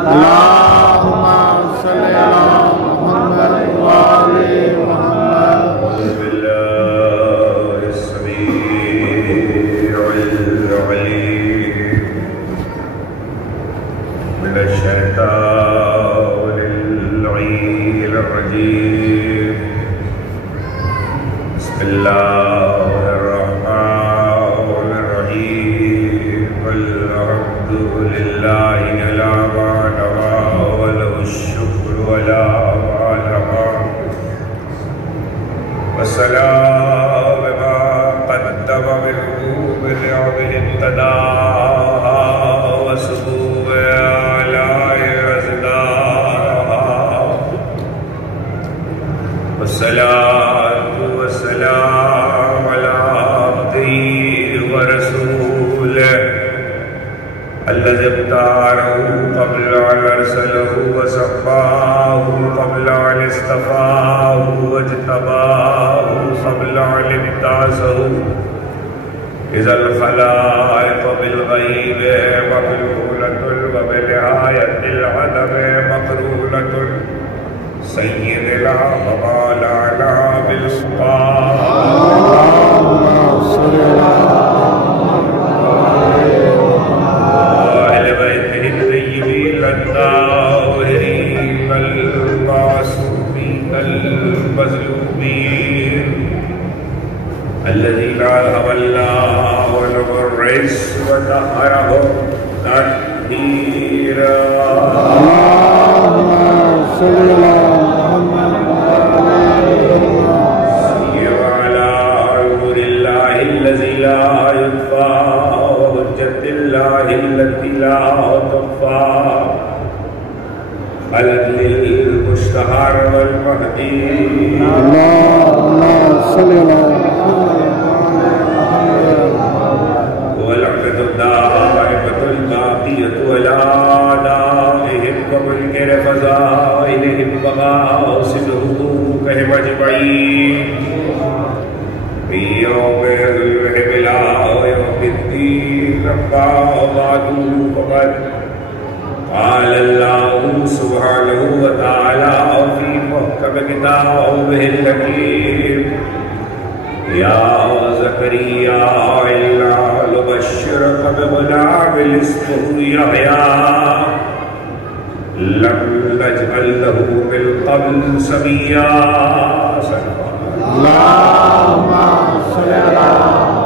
اللهم صل على محمد وآل محمد. أعوذ بالله السميع العليم من الشيطان اللعين الرجيم. بسم الله الرحمن الرحيم. الحمد لله على ما نوى وله الشكر ولا معلم والسلام ما قدم منه بالعمل ابتداها وسبوب آلاء أزداها والصلاة والسلام على عبده ورسوله الذي اختاره قبل أن أرسله وصفاه قبل أن اصطفاه واجتباه قبل أن ابتعثه إذا الخلائق بالغيب مقرونة وبنهاية العدم مقرونة سيدنا ومولانا بالوقار أهل بيته الطيبين الطاهرين المعصومين المظلومين الذين أذهب الله عنهم الرجس وطهرهم تطهيرا. اللهم صل على محمد وعلى نور الله الذي لا يطفى وحجة الله التي لا تخفى العدل المشتهر والمهدي. اللهم صل على والعبد الدائمة الباقية ولا دائهم ومنكر فزائلهم وغاصب حقوقهم أجمعين في يوم الرحم لا يوم الدين. أما بعد فقد قال الله سبحانه وتعالى في محكم كتابه الحكيم يا زكريا إنا نبشرك بغلام اسمه يحيى لم نجعل له من قبل سميا. اللهم صل على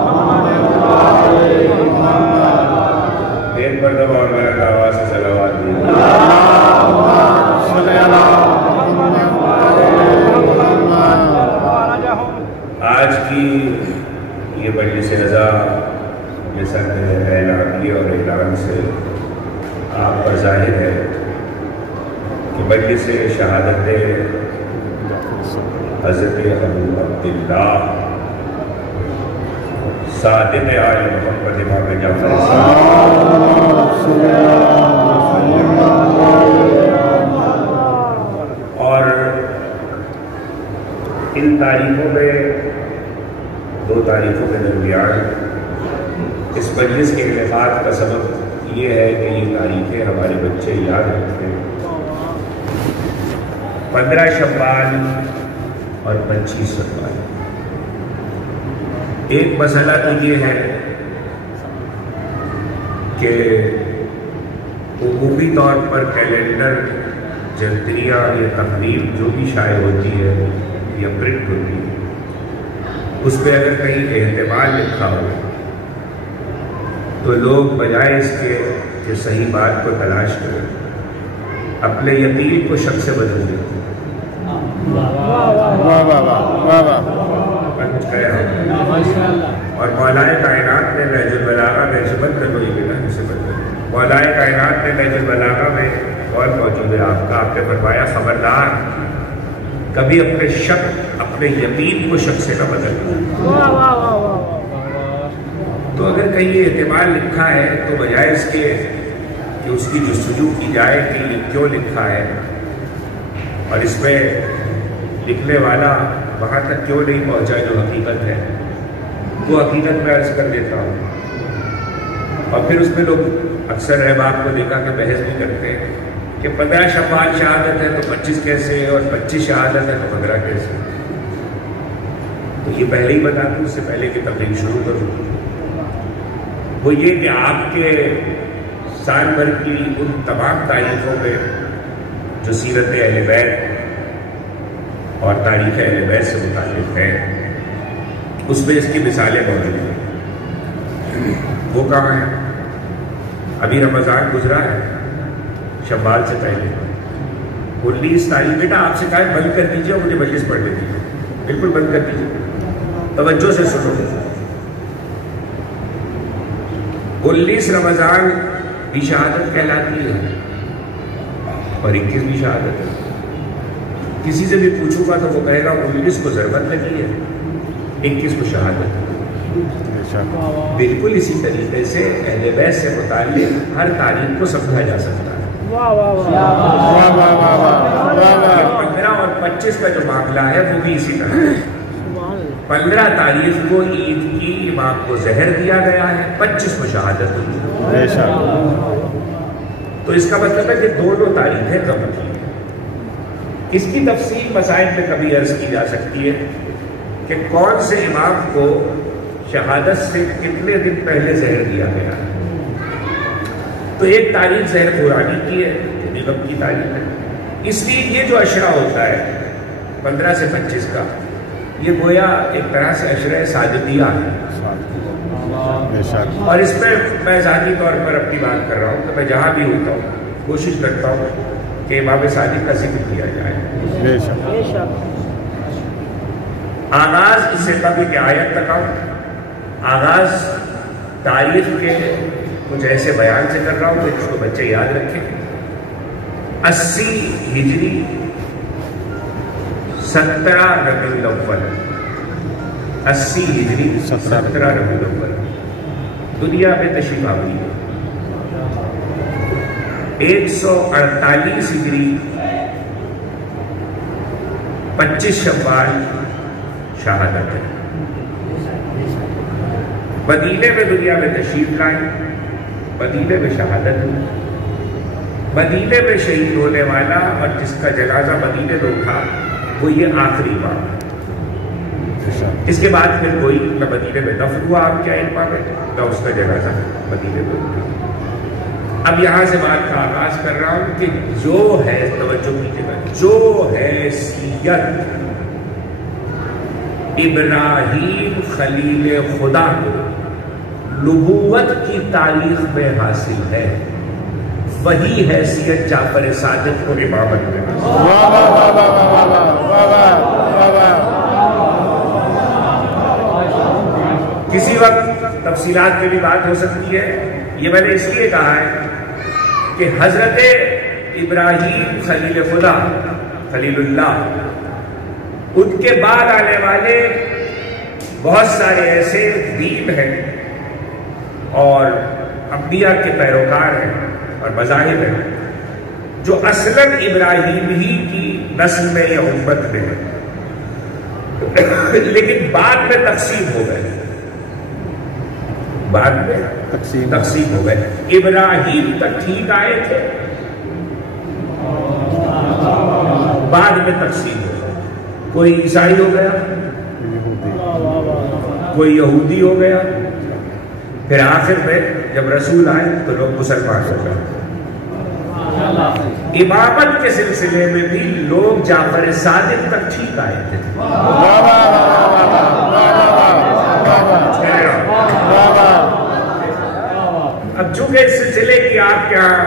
محمد وآل محمد. ایک مرتبہ اور میرے آواز سے صلوات دیجیے. اللهم صل على محمد وآل محمد. آج کی یہ مجلس رضا جیسا کہ اعلان کیا اور اعلان سے آپ پر ظاہر ہے کہ مجلس شہادت حضرت ابو عبداللہ صادق آل محمد امام جعفر اور ان تاریخوں میں دو تاریخوں کے درمیان اس مجلس کے انعقاد کا سبب یہ ہے کہ یہ تاریخیں ہمارے بچے یاد رکھتے ہیں. 15 شوال اور 25 شوال. ایک مسئلہ تو یہ ہے کہ عمومی طور پر کیلنڈر جنتریہ یا تقریب جو بھی شائع ہوتی ہے یا پرنٹ ہوتی ہے اس پہ اگر کہیں احتمال لکھا ہو تو لوگ بجائے اس کے کہ صحیح بات کو تلاش کریں اپنے یقین کو شک سے بدل دیتے ہیں. اور مولانا کائنات نے نہج البلاغہ میں مولانا کائنات نے نہج البلاغہ میں اور موجود ہے آپ کا. آپ نے فرمایا خبردار کبھی اپنے شک اپنے یقین کو شک سے نہ بدل. تو اگر کہیں یہ احتمال لکھا ہے تو بجائے اس کے کہ اس کی جستجو کی جائے کہ یہ کیوں لکھا ہے اور اس میں لکھنے والا وہاں تک کیوں نہیں پہنچا جو حقیقت ہے، وہ حقیقت میں عرض کر دیتا ہوں. اور پھر اس میں لوگ اکثر احباب کو دیکھا کہ بحث بھی کرتے ہیں کہ 15 شوال شہادت ہے تو 25 کیسے، اور 25 شہادت ہے تو 15 کیسے؟ تو یہ پہلے ہی بتا دوں، اس سے پہلے کہ تقریر شروع کروں، وہ یہ کہ آپ کے سال بھر کی ان تمام تاریخوں میں جو سیرت اہل بیت اور تاریخ اہل بیت سے متعلق ہے، اس میں اس کی مثالیں موجود ہیں۔ وہ کہاں ہیں؟ ابھی رمضان گزرا ہے، شوال سے پہلے 19 تاریخ، بیٹا آپ سے کہا ہے بند کر دیجیے اور مجھے مجلس پڑھنے دیجیے، بالکل بند کر دیجیے، توجہ سے سنو۔ 19 رمضان بھی شہادت کہلاتی ہے اور 21 بھی شہادت ہے۔ کسی سے بھی پوچھوں گا تو وہ کہے گا 19 کو ضرورت لگی ہے، 21 کو شہادت ہے۔ بالکل اسی طریقے سے اہل بیت سے متعلق ہر تاریخ کو سمجھا جا سکتا ہے۔ 15 اور 25 کا جو معاملہ ہے وہ بھی اسی طرح ہے۔ 15 تاریخ کو عید کی امام کو زہر دیا گیا ہے، 25 کو شہادت ہوئی ہے۔ تو اس کا مطلب ہے کہ دونوں تاریخیں قبل کی ہیں۔ اس کی تفصیل مسائل میں کبھی عرض کی جا سکتی ہے کہ کون سے امام کو شہادت سے کتنے دن پہلے زہر دیا گیا ہے۔ تو ایک تاریخ زہر قرآنی کی ہے، نیلم کی تاریخ ہے۔ اس لیے یہ جو عشرہ ہوتا ہے 15 سے 25 کا، یہ گویا ایک طرح سے عشرہ صادقیہ ہے۔ اور اس میں میں ذاتی طور پر اپنی بات کر رہا ہوں کہ میں جہاں بھی ہوتا ہوں کوشش کرتا ہوں کہ امام صادق کا ذکر کیا جائے۔ آغاز اس سے قبل کہ آیت تک آؤں، آغاز تاریخ کے کچھ ایسے بیان سے کر رہا ہوں کہ جس کو بچے یاد رکھیں۔ 80 ہجری 17 ربیع الاول، 80 ہجری 17 ربیع الاول دنیا میں تشریف آوری ہے۔ 148 ہجری 25 شوال شہادت ہے۔ مدینے میں دنیا میں تشریف لائیں، مدینے میں شہادت ہوئی۔ مدینے میں شہید ہونے والا اور جس کا جنازہ مدینے میں اٹھا وہ یہ آخری امام ہے۔ اس کے بعد پھر کوئی نہ مدینے میں دفن ہوا آپ کیا امام ہے، نہ اس کا جنازہ مدینے میں اٹھا۔ اب یہاں سے بات کا آغاز کر رہا ہوں کہ جو ہے، توجہ کیجیے گا، جو حیثیت ابراہیم خلیل خدا کو نبوت کی تاریخ میں حاصل ہے، وہی حیثیت جعفر صادق کو امامت میں کسی وقت تفصیلات میں بھی بات ہو سکتی ہے۔ یہ میں نے اس لیے کہا ہے کہ حضرت ابراہیم خلیل خدا، خلیل اللہ، ان کے بعد آنے والے بہت سارے ایسے دین ہیں اور انبیاء کے پیروکار ہیں اور مذاہب ہیں جو اصلاً ابراہیم ہی کی نسل میں یا امت میں ہیں، لیکن بعد میں تقسیم ہو گئے، بعد میں تقسیم ہو گئے۔ ابراہیم تک ٹھیک آئے تھے، بعد میں تقسیم ہو گئے، کوئی عیسائی ہو گیا، کوئی یہودی ہو گیا، پھر آخر میں جب رسول آئے تو لوگ مسلمان ہو گئے۔ امامت کے سلسلے میں بھی لوگ جعفر صادق تک ٹھیک آئے تھے۔ اب چونکہ اس سلسلے کی آپ کے یہاں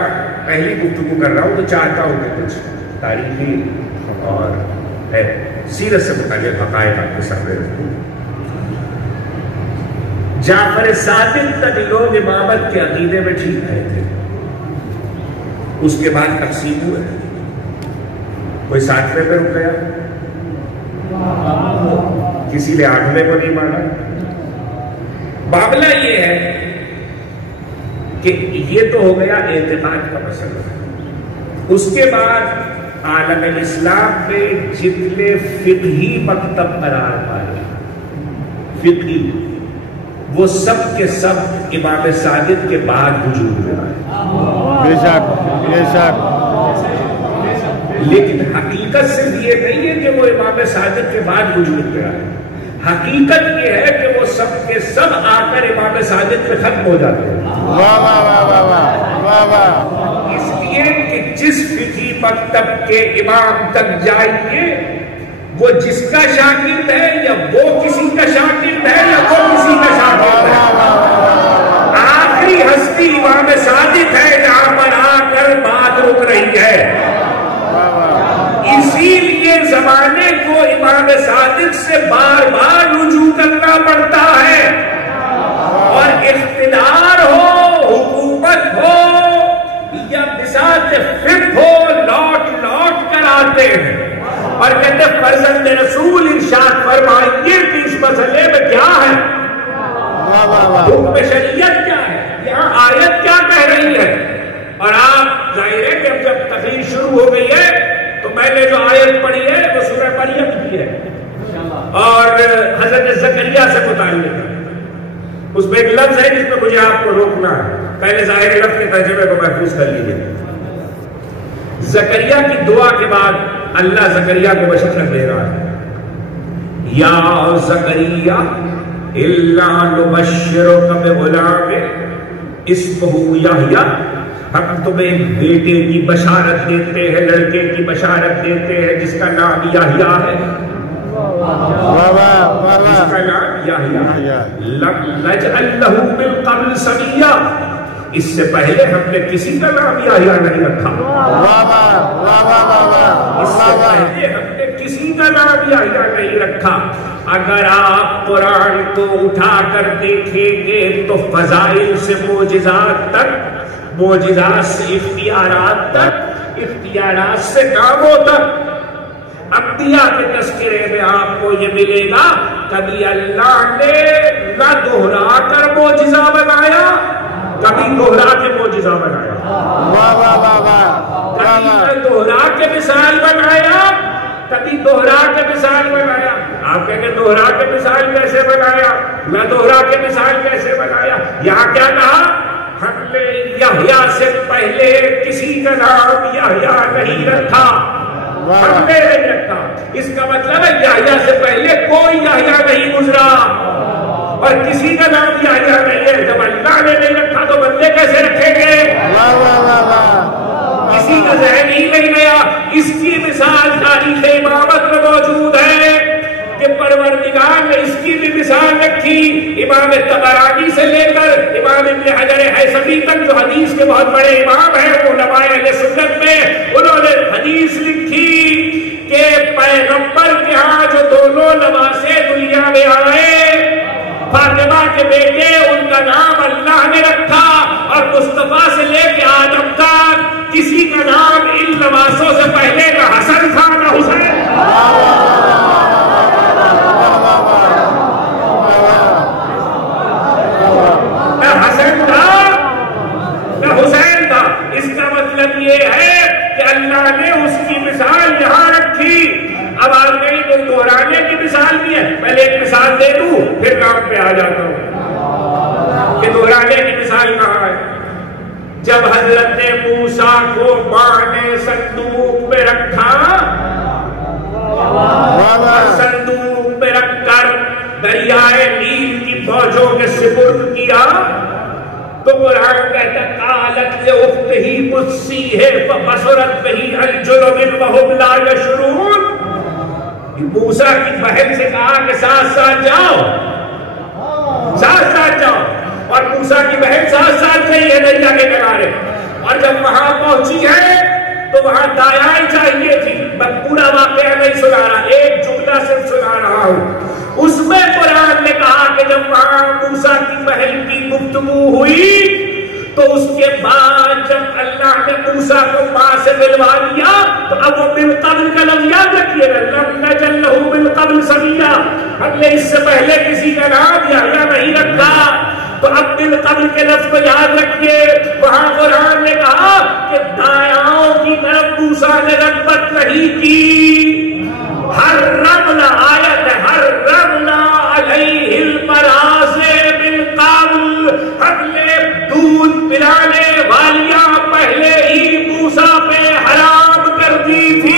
پہلی گفتگو کر رہا ہوں تو چاہتا ہوں کہ کچھ تاریخی اور سیرت سے متعلق حقائق آپ کے سامنے رکھوں۔ جعفر صادق تک لوگ امامت کے عقیدے میں ٹھیک آئے تھے، اس کے بعد تقسیم ہوئے، کوئی 60ویں پہ رک گیا، کسی نے 8ویں کو نہیں مانا۔ معاملہ یہ ہے کہ یہ تو ہو گیا اعتقاد کا مسئلہ۔ اس کے بعد عالم اسلام میں جتنے فقہی مکتب قرار پائے، فقہی، وہ سب کے سب امام صادق کے بعد وجود میں آئے۔ بے شک، بے شک۔ لیکن حقیقت صرف یہ نہیں ہے کہ وہ امام صادق کے بعد وجود میں آئے، حقیقت یہ ہے کہ وہ سب کے سب آ کر امام صادق میں ختم ہو جاتے ہیں۔ واہ واہ واہ واہ واہ واہ واہ۔ اس لیے کہ جس فقہی مکتب کے امام تک جائیے وہ جس کا شاگرد ہے یا وہ کسی کا شاگرد ہے یا وہ کسی کا شاگرد ہے، آخری ہستی امام صادق ہے جہاں پر آ کر بات رک رہی ہے۔ اسی لیے زمانے کو امام صادق سے بار بار رجوع کرنا پڑتا ہے، اور اقتدار ہو، حکومت ہو یا بساط فقہ ہو، لوٹ لوٹ کر آتے ہیں اور کہتے ہیں فرزند رسول ارشاد فرمائیے کہ اس مسئلے میں کیا ہے، حکم شریعت کیا ہے، یہاں آیت کیا کہہ رہی ہے۔ اور آپ ظاہر ہے کہ جب تقریر شروع ہو گئی ہے تو میں نے جو آیت پڑھی ہے وہ سورہ مریم کی ہے اور حضرت زکریا سے متعلق ہے۔ اس میں ایک لفظ ہے جس میں مجھے آپ کو روکنا ہے، پہلے ظاہر لفظ کے ترجمے کو محفوظ کر لیجیے۔ زکریا کی دعا کے بعد اللہ زکریا کو بشارت دے رہا ہے، یا زکریا الا نبشرک بغلام اسمہ یحییٰ، ہم تمہیں ایک بیٹے کی بشارت دیتے ہیں، لڑکے کی بشارت دیتے ہیں جس کا نام یحییٰ ہے، جس کا نام یحییٰ، لم نجعل لہ من قبل سمیہ، اس سے پہلے ہم نے کسی کا نام یحییٰ نہیں رکھا، اس سے پہلے ہم نے کسی کا نام یحییٰ نہیں رکھا۔ اگر آپ قرآن کو اٹھا کر دیکھیں گے تو فضائل سے معجزات تک، معجزات سے اختیارات تک، اختیارات سے کاموں تک، انبیاء کے تذکرے میں آپ کو یہ ملے گا کبھی اللہ نے نہ دوہرا کر معجزہ بنایا، کبھی دوہرا کے معجزہ بنایا، کبھی نہ دوہرا کے مثال بنایا، کبھی دوہرا کے مثال بنایا۔ آپ کہیں گے دوہرا کے مثال کیسے بنایا، نہ دوہرا کے مثال کیسے بنایا؟ یہاں کیا کہا؟ ہم نے یحییٰ سے پہلے کسی کا نام یحییٰ نہیں رکھا، ہم نے نہیں رکھا۔ اس کا مطلب ہے یحییٰ سے پہلے کوئی یحییٰ نہیں گزرا اور کسی کا نام یحییٰ نہیں ہے۔ جب اللہ نے نہیں رکھا تو بندے کیسے رکھیں گے؟ کسی کا ذہن ہی نہیں گیا۔ اس کی مثال تاریخ امامت میں موجود ہے کہ پروردگار نے اس کی بھی مثال رکھی، امام طبرانی سے لے کر امام ابن حجر ہیثمی تک جو حدیث کے بہت بڑے امام ہیں، علماء اہل سنت میں انہوں نے حدیث لکھی کہ پیغمبر کے ہاں جو دونوں نواسے دنیا میں آئے، فاطمہ کے بیٹے، ان کا نام اللہ نے رکھا، اور مصطفیٰ سے لے کے آدم تک کسی کا نام ان نواسوں سے پہلے نہ حسن تھا نہ حسین، نہ حسن تھا نہ حسین تھا۔ اس کا مطلب یہ ہے کہ اللہ نے اس کی مثال یہاں رکھی۔ اب آپ کہیں کوئی دوہرانے کی مثال بھی ہے، پہلے ایک مثال دے دوں پھر نام پہ آ جاتا ہوں کہ دوہرانے کی مثال کہاں ہے۔ جب حضرت موسیٰ کو ماں نے صندوق میں رکھا، صندوق میں رکھ کر دریائے نیل کی فوجوں کے سپرد کیا تو قرآن کہتا قالت لأختہ قدسیہ فبصرت بہ عن جنب وہم لا یشعرون۔ موسیٰ کی بہن سے کہا کہ ساتھ ساتھ جاؤ، ساتھ ساتھ جاؤ، اور موسیٰ کی بہن ساتھ ساتھ گئی ہے دریا کے کنارے، اور جب وہاں پہنچی ہے تو وہاں دایائیں چاہیے تھی۔ میں پورا واقعہ نہیں سنا رہا، ایک جملہ صرف سنا رہا ہوں۔ اس میں قرآن نے کہا کہ جب وہاں موسیٰ کی بہن کی گفتگو ہوئی تو اس کے بعد جب اللہ نے موسیٰ کو ماں سے ملوا لیا تو اب وہ من قبل کا لفظ یاد رکھیے گا، لم نجعل لہ من قبل سمیہ، ہم نے اس سے پہلے کسی کا نام یحییٰ نہیں رکھا۔ تو اب من قبل کے لفظ کو یاد رکھیے، وہاں قرآن نے کہا کہ دایاؤں کی طرف موسیٰ نے رغبت نہیں کی۔ ہر رمل آیت ہے، ہر رمل علیہ البراز من قبل، ہم نے دودھ پلانے والیاں پہلے ہی موسیٰ پہ حرام کر دی تھی۔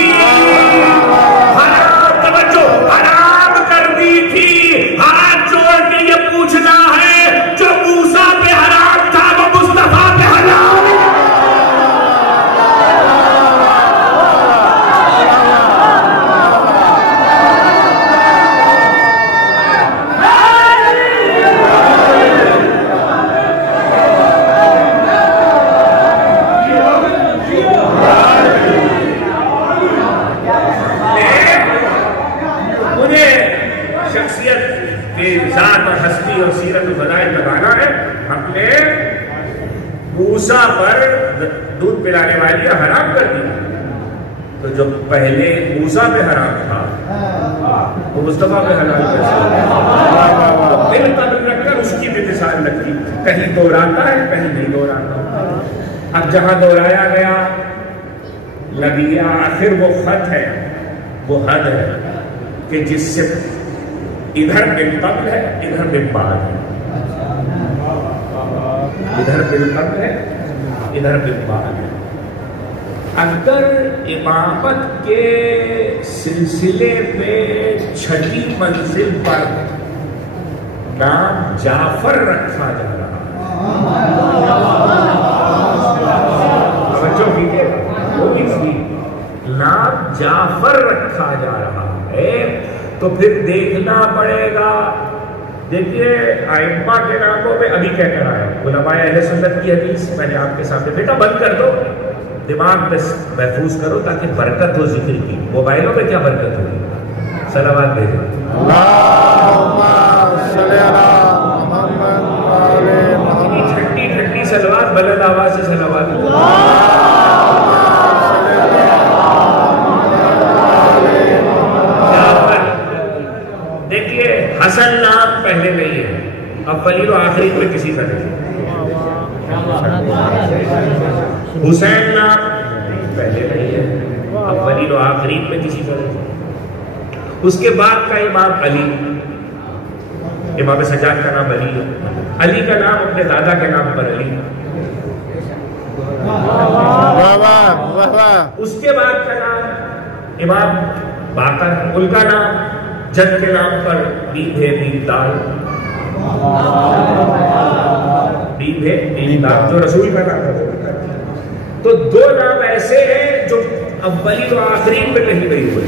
موسیٰ پر دودھ پلانے والی حرام کر دیا، تو جو پہلے موسیٰ پہ حرام تھا وہ مصطفیٰ پہ حلال کر دل قدر رکھ کر اس کی بھی مثال رکھی، کہیں دوہراتا ہے کہیں نہیں دوہراتا۔ اب جہاں دوہرایا گیا لگی آخر وہ خط ہے، وہ حد ہے کہ جس سے ادھر بن قبل ہے ادھر بن بعد ہے، ادھر بن قبل ہے ادھر بن بعد ہے۔ اگر امامت کے سلسلے پہ چھٹی منزل پر نام جعفر رکھا جا رہا ہے، نام جعفر رکھا جا رہا ہے، تو پھر دیکھنا پڑے گا۔ دیکھیے ائمہ کے ناموں میں ابھی کہہ کر آیا علماء اہل سنت کی حدیث میں نے آپ کے سامنے، بیٹا بند کر دو، دماغ میں محفوظ کرو تاکہ برکت ہو ذکر کی۔ موبائلوں میں کیا برکت ہوگی؟ صلوات دے دیں۔ ٹھنڈی ٹھنڈی صلوات، بلند آواز سے صلوات۔ دیکھیے حسن نام پہلے نہیں ہے، اولی و آخری میں کسی کا نہیں، حسین نام پہلے نہیں ہے، اولی و آخری میں کسی کا نہیں۔ اس کے بعد کا امام علی، امام سجاد کا نام علی ہے، علی کا نام اپنے دادا کے نام پر علی، اس کے بعد کا نام امام باقر، ان کا نام جد کے نام پر بید ہے بید دار، بید ہے بید دار جو رسول کا نام ہے۔ تو دو نام ایسے ہیں جو اولی و آخری میں کہیں نہیں ہوئے،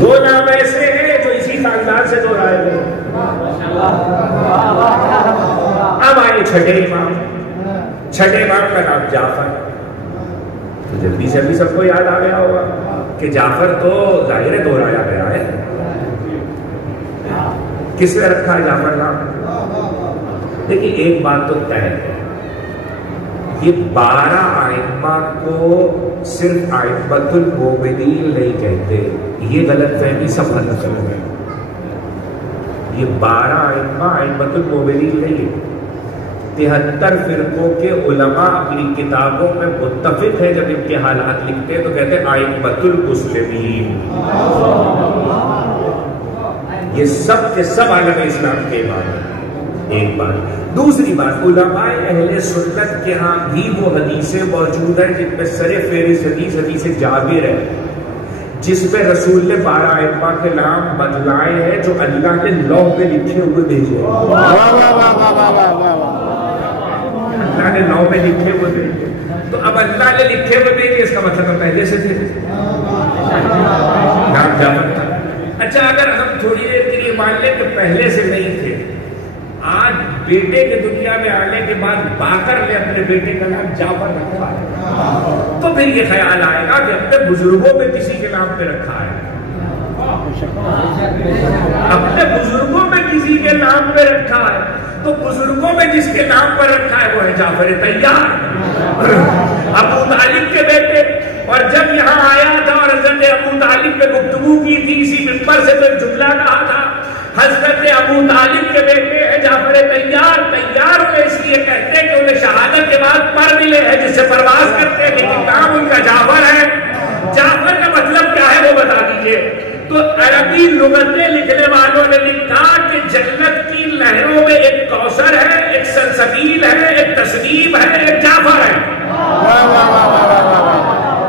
دو نام ایسے ہیں جو اسی خاندان سے دوہرائے گئے۔ اب آئے چھٹے امام، چھٹے امام کا نام جعفر، تو جلدی سے ابھی سب کو یاد آ گیا ہوگا کہ جعفر تو ظاہر ہے دوہرایا گیا ہے۔ کس نے رکھا ہے جعفر نام؟ دیکھیے ایک بات تو طے ہے، یہ 12 ائمہ کو صرف ائمۃ المومنین نہیں کہتے، یہ غلط فہمی سب حل کرو گے۔ یہ 12 ائمہ ائمۃ المومنین نہیں، 73 فرقوں کے علماء اپنی کتابوں میں متفق ہے، جب ان کے حالات لکھتے ہیں تو کہتے ہیں ائمۃ المسلمین، یہ سب کے سب عالم اسلام کے امام ہیں۔ ایک بات، دوسری بات، علماء اہل سنت کے ہاں بھی وہ حدیثیں موجود ہیں جن میں سر فہرست حدیث جابر ہے، جس میں رسول نے 12 ائمہ کے نام بتلائے ہیں جو اللہ نے لوح پہ لکھے ہوئے بھیجے ہیں، اللہ نے لوح پہ لکھے ہوئے بھیجے۔ تو اب اللہ نے لکھے ہوئے بھیجے، اس کا مطلب پہلے سے تھے، نام جابر تھا۔ اچھا اگر ہم تھوڑی دیر کے لیے مان لیں کہ پہلے سے نہیں تھے، آج بیٹے کے دنیا میں آنے کے بعد باقر نے اپنے بیٹے کا نام جعفر رکھا ہے، تو پھر یہ خیال آئے گا کہ اپنے بزرگوں میں کسی کے نام پہ رکھا ہے، اپنے بزرگوں میں کسی کے نام پہ رکھا ہے، تو بزرگوں میں جس کے نام پر رکھا ہے وہ ہے جعفر طیار، ابو طالب کے بیٹے۔ اور جب یہاں آیا تھا اور حضرت ابو طالب پہ گفتگو کی تھی، اسی ممبر سے تو جملہ کہا تھا، حضرت ابو طالب کے بیٹے ہیں جعفر طیار، طیار وہ اس لیے کہتے ہیں کہ انہیں شہادت کے بعد پر ملے ہیں جس سے پرواز کرتے ہیں، لیکن نام ان کا جعفر ہے۔ جعفر کا مطلب کیا ہے وہ بتا دیجئے۔ تو عربی لغتیں لکھنے والوں نے لکھا کہ جنت کی لہروں میں ایک کوثر ہے، ایک سلسبیل ہے، ایک تسنیم ہے، ایک جعفر ہے۔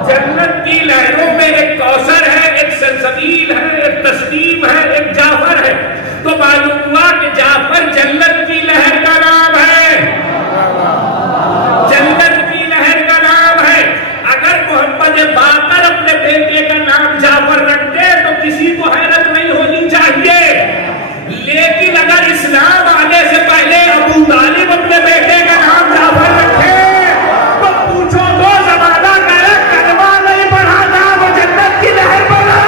جنت کی لہروں میں ایک کوثر ہے، ایک سلسبیل ہے، ایک تسنیم ہے، ایک جعفر ہے۔ تو معلوم ہوا کہ جعفر جنت کی لہر کا نام ہے، جنت کی لہر کا نام ہے۔ اگر محمد باقر اپنے بیٹے کا نام جعفر رکھتے تو کسی کو حیرت نہیں ہونی چاہیے، لیکن اگر اسلام آنے سے پہلے ابو طالب اپنے بیٹے کا نام جعفر رکھے تو پوچھو وہ زمانہ گیا، کلمہ نہیں پڑھا تھا، وہ جنت کی لہر پڑھا۔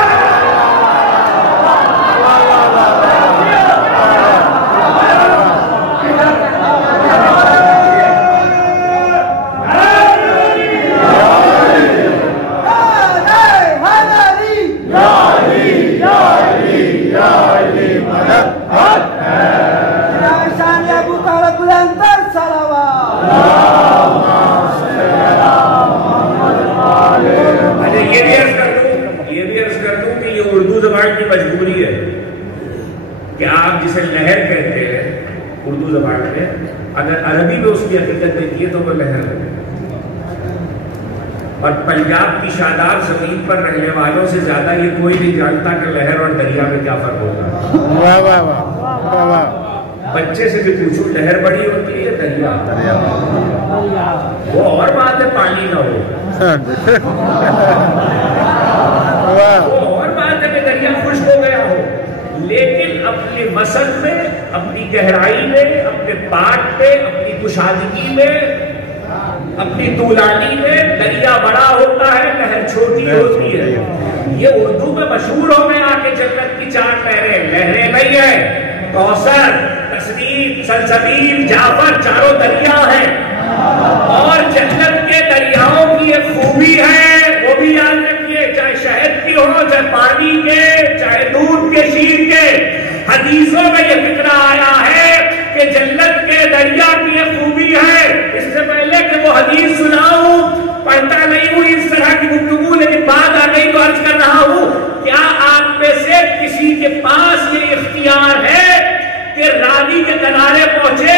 کہ آپ جسے لہر کہتے ہیں اردو زبان میں، اگر عربی میں اس کی حقیقت دیکھیے تو وہ لہر ہے. اور پنجاب کی شاداب زمین پر رہنے والوں سے زیادہ یہ کوئی نہیں جانتا کہ لہر اور دریا میں کیا فرق ہوتا ہے. واہ واہ واہ واہ واہ. بچے سے بھی پوچھو لہر بڑی ہوتی ہے یا دریا؟ وہ اور بات ہے پانی نہ ہو، وہ اور بات ہے کہ دریا خشک ہو گیا ہو، لیکن اپنے وسط میں، اپنی گہرائی میں، اپنے پاٹ میں، اپنی کشادگی میں، اپنی طولانی میں دریا بڑا ہوتا ہے، لہر چھوٹی ہوتی ہے. یہ اردو میں مشہور ہو گیا کہ جنت کی 4 لہریں، لہریں نہیں ہیں، کوثر، تسنیم، سلسبیل، جعفر، چاروں دریا ہیں. اور جنت کے دریاؤں کی ایک خوبی ہے، وہ بھی یاد رکھیے، چاہے شہد کی ہو، چاہے پانی کے، چاہے دودھ کے، شیر کے. حدیثوں میں یہ فکرہ آیا ہے کہ جنت کے دریا کی ایک خوبی ہے. اس سے پہلے کہ وہ حدیث سناؤں، پڑھتا نہیں ہوں اس طرح کی گفتگو، لیکن بات آ گئی تو عرض کر رہا ہوں، کیا آپ میں سے کسی کے پاس یہ اختیار ہے کہ راوی کے کنارے پہنچے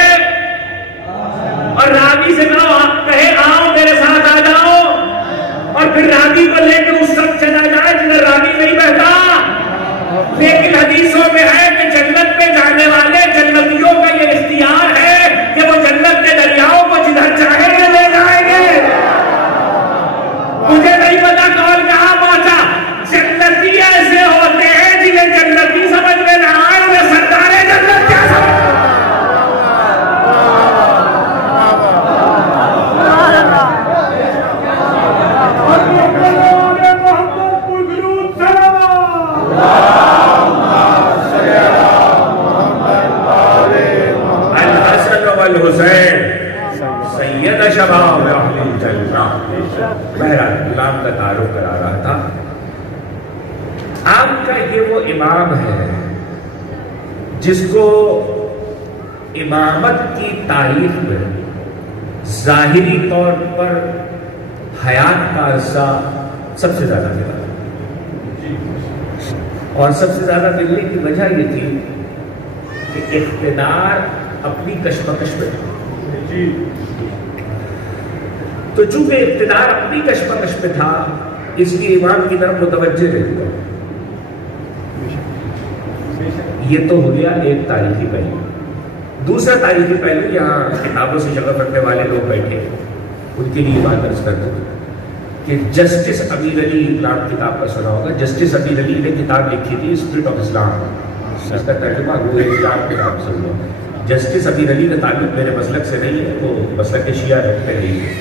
اور راوی سے کہے آؤ میرے ساتھ آ جاؤ، اور پھر راوی کو لے کے اس تک چلا جائے جدھر راوی نہیں بہتا؟ لیکن حدیثوں میں ہے کہ جنت میں جانے والے جنتیوں کا یہ اختیار ہے کہ وہ جنت کے دریاؤں کو جدھر چاہیں گے لے جائیں گے. مجھے نہیں پتا کون کہاں پہنچا. جنتی ایسے ہوتے ہیں جنہیں جنتی سمجھ میں نہ آئے، انہیں سرکار جنت کیا سمجھ. الحسین سید شباب اہل الجنہ. بہرحال امام کا تعارف کرا رہا تھا. آپ کا یہ وہ امام ہے جس کو امامت کی تاریخ میں ظاہری طور پر حیات کا عرصہ سب سے زیادہ ملا، اور سب سے زیادہ ملنے کی وجہ یہ تھی کہ اقتدار اپنی کشمکش میں تھا. تو چونکہ اقتدار اپنی کشمکش میں تھا، اس لیے امام کی طرف متوجہ نہیں ہوا. یہ تو ہو گیا ایک تاریخی پہلو. دوسرا تاریخی پہلو، یہاں کتابوں سے شغف رکھنے والے لوگ بیٹھے، ان کے لیے بات درج کر دوں کہ جسٹس امیر علی نام کتاب کا سنا ہوگا. جسٹس امیر علی نے کتاب لکھی تھی اسپرٹ آف اسلام، اس کا ترجمہ روح اسلام کے نام سے ہوا. جسٹس امیر علی کا تعلق میرے مسلک سے نہیں ہے، وہ مسلک شیعہ رکھتے نہیں ہیں،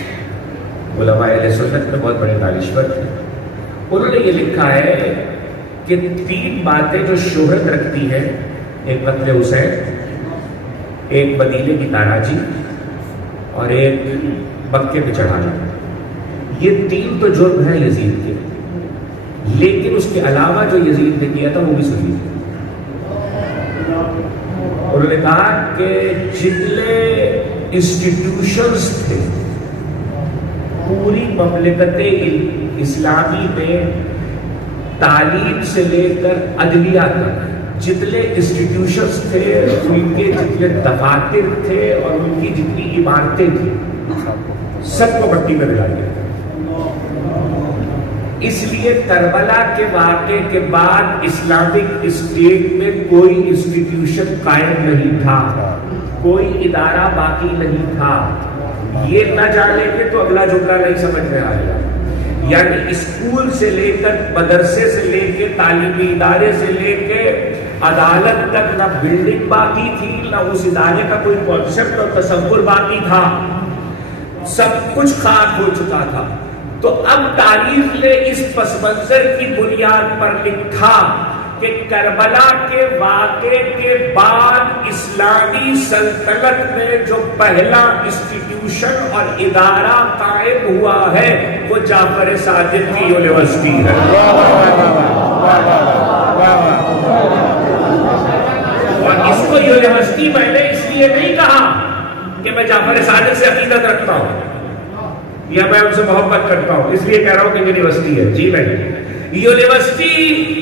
علماء اہل سنت میں بہت بڑے دانشور تھے. انہوں نے یہ لکھا ہے کہ 3 باتیں جو شہرت رکھتی ہیں، ایک قتل حسین، ایک مدینے کی تاراجی، اور ایک مکے میں چڑھانا. یہ 3 تو جرم ہے یزید کے، لیکن اس کے علاوہ جو یزید نے کیا تھا وہ بھی سنی. انہوں نے کہا کہ جتنے انسٹیٹیوشنز تھے پوری مملکت اسلامی میں، تعلیم سے لے کر عدلیہ تک، جتنے انسٹیٹیوشنز تھے، ان کے جتنے دفاتر تھے اور ان کی جتنی عمارتیں تھیں، سب کو مٹی میں ملا دیا. اس لیے کربلا کے واقعے کے بعد اسلامک اسٹیٹ میں کوئی انسٹیٹیوشن قائم نہیں تھا، کوئی ادارہ باقی نہیں تھا. یہ نہ جانے کے تو اگلا جملہ نہیں سمجھ میں آئے گا. یعنی اسکول سے لے کر، مدرسے سے لے کے، تعلیمی ادارے سے لے کے عدالت تک نہ بلڈنگ باقی تھی، نہ اس ادارے کا کوئی کانسیپٹ اور تصور باقی تھا. سب کچھ خاک ہو چکا تھا. تو اب تاریخ نے اس پس منظر کی بنیاد پر لکھا کہ کربلا کے واقعے کے بعد اسلامی سلطنت میں جو پہلا انسٹیٹیوشن اور ادارہ قائم ہوا ہے وہ جعفر صادق کی یونیورسٹی ہے. اور اس کو یونیورسٹی میں نے اس لیے نہیں کہا کہ میں جعفر صادق سے عقیدت رکھتا ہوں یا میں ان سے محبت کرتا ہوں، اس لیے کہہ رہا ہوں کہ یونیورسٹی ہے. جی نہیں، یونیورسٹی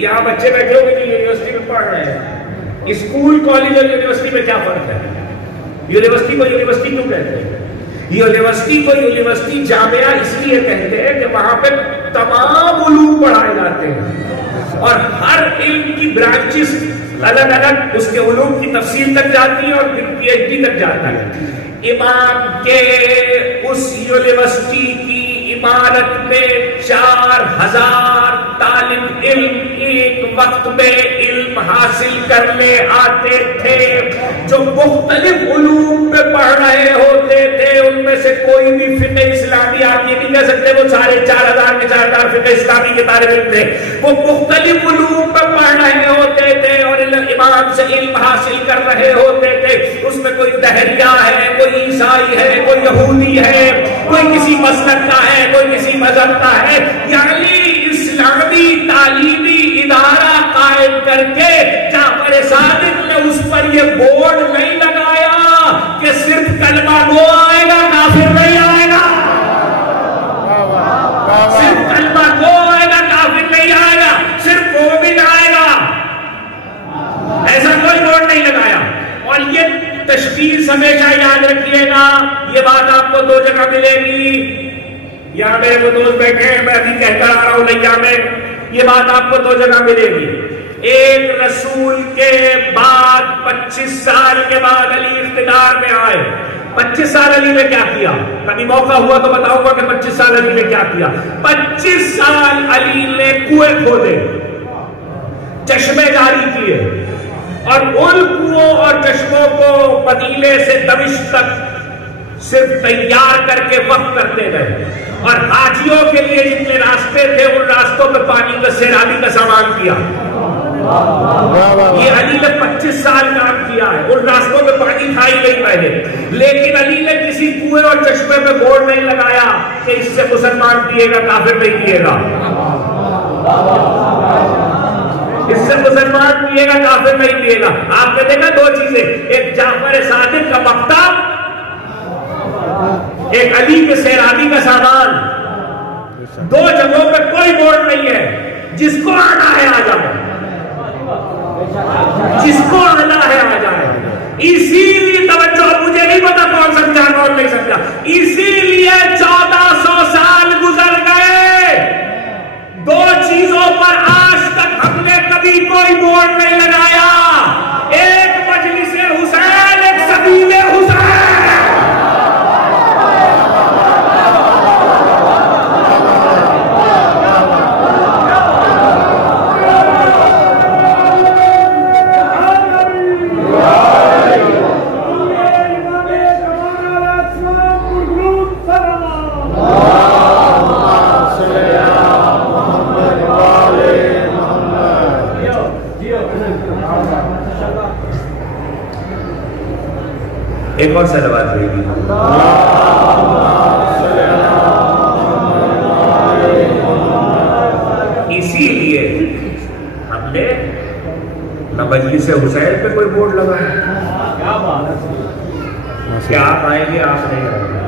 یہاں بچے بیٹھے ہوئے نہیں یونیورسٹی میں پڑھ رہے ہیں. اسکول کالج اور یونیورسٹی میں کیا فرق ہے؟ یونیورسٹی کو یونیورسٹی کیوں کہتے ہیں؟ یونیورسٹی کو یونیورسٹی جامعہ اس لیے کہتے ہیں کہ وہاں پہ تمام علوم پڑھائے جاتے ہیں اور ہر علم کی برانچز الگ الگ اس کے علوم کی تفصیل تک جاتی ہے اور پھر پی ایچ ڈی تک جاتا ہے۔ امام کے اس یونیورسٹی کی عمارت میں 4000 طالب علم ایک وقت میں علم حاصل کرنے آتے تھے، جو مختلف علوم پہ پڑھ رہے ہوتے تھے۔ ان میں سے کوئی بھی فقہ اسلامی آپ یہ نہیں کہہ سکتے وہ 4000 کے 4000 فقہ اسلامی کے طالب علم تھے، وہ مختلف علوم پہ پڑھ رہے ہوتے تھے اور امام سے علم حاصل کر رہے ہوتے تھے۔ اس میں کوئی دہریہ ہے، کوئی عیسائی ہے، کوئی یہودی ہے، کوئی کسی مسلک کا ہے، کوئی کسی مذہب کا ہے، یعنی اسلامی تعلیمی ادارہ قائم کر کے جعفر صادق نے اس پر یہ بورڈ نہیں لگایا کہ صرف کلمہ گو آئے گا، کافر نہیں آئے گا، صرف کلمہ گو آئے گا، کافر نہیں آئے گا، صرف مومن آئے گا، ایسا کوئی بورڈ نہیں لگایا۔ اور یہ تشخیص ہمیشہ یاد رکھیے گا، یہ بات آپ کو 2 جگہ ملے گی۔ یہاں میرے وہ دوست بیٹھے ہیں، میں ابھی کہتا آ رہا ہوں لیا میں، یہ بات آپ کو 2 جگہ ملے گی۔ ایک رسول کے بعد 25 سال کے بعد علی اقتدار میں آئے۔ 25 سال علی نے کیا کیا؟ کبھی موقع ہوا تو بتاؤں گا کہ 25 سال علی نے کیا کیا۔ 25 سال علی نے کنویں کھودے، چشمے جاری کیے، اور ان کنووں اور چشموں کو مدینے سے دمشق تک صرف تیار کر کے وقف کرتے رہے، اور حاجیوں کے لیے جتنے راستے تھے ان راستوں پہ پانی کا سیرابی کا سامان کیا۔ یہ علی نے 25 سال کام کیا ہے، ان راستوں پہ پانی تھا ہی نہیں پہلے، لیکن علی نے کسی کنویں اور چشمے پہ بورڈ نہیں لگایا کہ اس سے مسلمان پیے گا، کافر نہیں پیے گا، اس سے مسلمان پیے گا، کافر نہیں پیے گا۔ آپ نے دیکھا 2 چیزیں، ایک جعفر صادق کا مکتب، ایک علی کے سیرابی کا سامان، 2 جگہوں پہ کوئی بورڈ نہیں ہے، جس کو آنا ہے آ جائے، جس کو آنا ہے آ جائے۔ اسی لیے توجہ، مجھے نہیں پتا کون سمجھا کون نہیں سمجھا، اسی لیے 1400 سال گزر گئے، 2 چیزوں پر آج تک ہم نے کبھی کوئی بورڈ نہیں لگایا، ایک مجلس حسین، ایک سبیل حسین۔ ایک اور صلوات رہے گی۔ اسی لیے ہم نے نہ مجلس حسین پہ کوئی بورڈ لگایا، کیا آپ آئیں گے، آپ نہیں آئیں گے،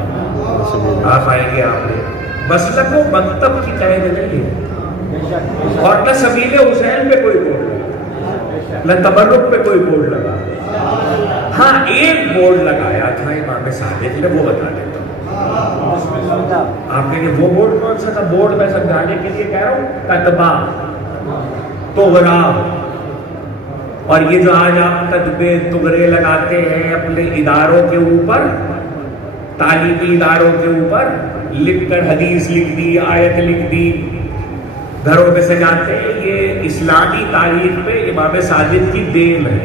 آپ آئیں گے، آپ نہیں، مسلک و مکتب کی قید نہیں ہے، اور نہ سبیل حسین پہ کوئی بورڈ لگا، نہ تبرک پہ کوئی بورڈ لگا۔ ہاں ایک بورڈ لگایا تھا امام صادق نے، وہ بتا دیتا ہوں۔ آپ کہیں گے وہ بورڈ کون سا تھا؟ بورڈ میں سمجھانے کے لیے کہہ رہا ہوں، کتبہ، تغرا، اور یہ جو آج آپ کتبے تغرے لگاتے ہیں اپنے اداروں کے اوپر، تعلیمی اداروں کے اوپر، لکھ کر حدیث لکھ دی، آیت لکھ دی، گھروں پہ سجاتے ہیں، یہ اسلامی تاریخ میں امام صادق کی دین ہے۔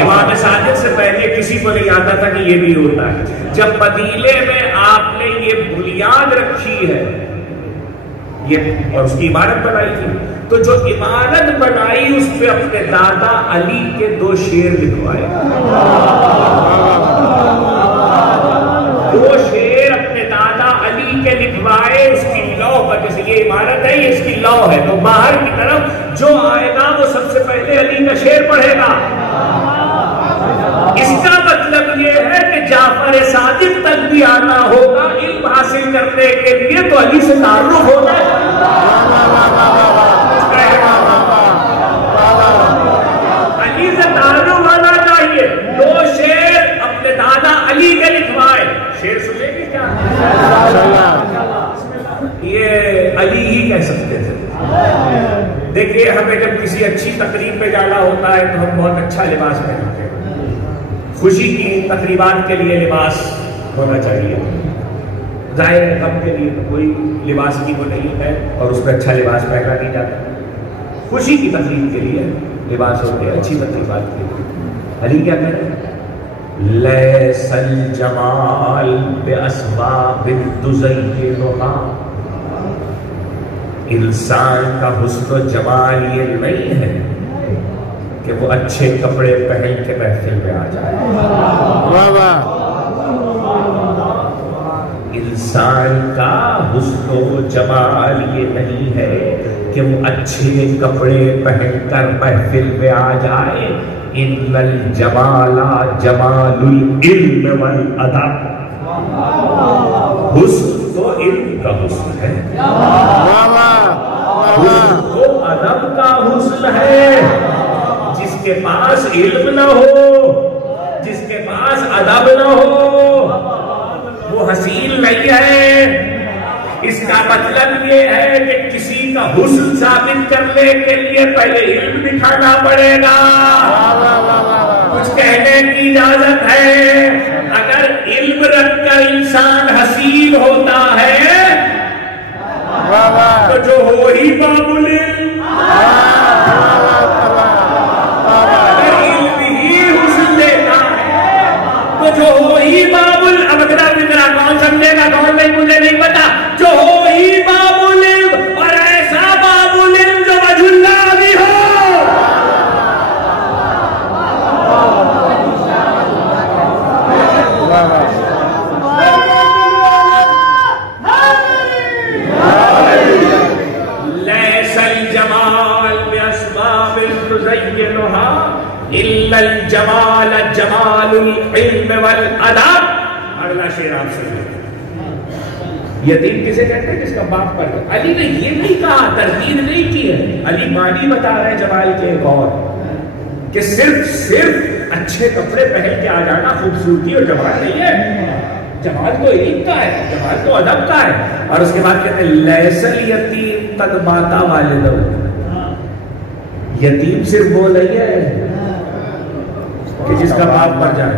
امام صادق سے پہلے کسی کو نہیں آتا تھا کہ یہ بھی ہوتا ہے۔ جب مدینے میں آپ نے یہ بنیاد رکھی ہے، یہ اور اس کی عمارت بنائی تھی، تو جو عمارت بنائی اس پہ اپنے دادا علی کے 2 شعر لکھوائے، 2 شعر اپنے دادا علی کے لکھوائے، اس کی لوح پر، جیسے یہ عمارت ہے، یہ اس کی لوح ہے، تو باہر کی طرف جو آئے گا وہ سب سے پہلے علی کا شعر پڑھے گا۔ اس کا مطلب یہ ہے کہ جعفر صادق تک بھی آنا ہوگا علم حاصل کرنے کے لیے، تو علی سے تعارف ہونا ہے۔ علی یہ علی ہی کہہ سکتے تھے. دیکھیے ہمیں جب کسی اچھی تقریب پہ جانا ہوتا ہے تو ہم بہت اچھا لباس پہنتے ہیں. خوشی کی تقریبات کے لیے لباس ہونا چاہیے. ظاہر ہے غم کے لیے تو کوئی لباس کی وہ نہیں ہے اور اس پہ اچھا لباس پہنا نہیں جاتا. خوشی کی تقریب کے لیے لباس ہوتے ہیں اچھی تقریبات کے لیے. علی کیا کہہ رہے ہیں؟ لیس الجمال باسباب تزینھا. انسان کا حسن و جمال یہ نہیں ہے کہ وہ اچھے کپڑے پہن کے محفل میں آ جائے. واہ واہ. انسان کا حسن و جمال یہ نہیں ہے کہ وہ اچھے کپڑے پہن کر محفل میں آ جائے. ان الجمال جمال العلم والادب. حسن تو علم کا حسن ہے, حسن تو ادب کا حسن ہے. جس کے پاس علم نہ ہو, جس کے پاس ادب نہ ہو, وہ حسین نہیں ہے. اس کا مطلب یہ ہے کہ کسی کا حسن ثابت کرنے کے لیے پہلے علم دکھانا پڑے گا. کچھ کہنے کی اجازت ہے. اگر علم رکھ کر انسان حسین ہوتا ہے تو جو ہو ہی بابل علم, اگر علم ہی حسن دیتا ہے تو جو ہو ہی بابل. اب ذرا کون سمجھے گا کون نہیں مجھے نہیں پتا. جو ہو ہی بابل علم, اور ایسا بابل علم جو وجہ اللہ بھی ہو. لیس الجمال باسباب تزینھا الا الجمال جمال العلم والادب. اگلا شعر آپ سے. یتیم کسے کہتے ہیں؟ جس کا باپ پر. علی نے یہ نہیں کہا, تردید نہیں کی ہے. علی معنی بتا رہے جمال کے ایک اور, کہ صرف اچھے کپڑے پہن کے آ جانا خوبصورتی اور جمال نہیں ہے. جمال تو علم کا ہے, جمال تو ادب کا ہے. اور اس کے بعد کہتے ہیں لیس الیتیم قد مات والدہ. یتیم صرف وہ نہیں ہے کہ جس کا باپ مر جائے.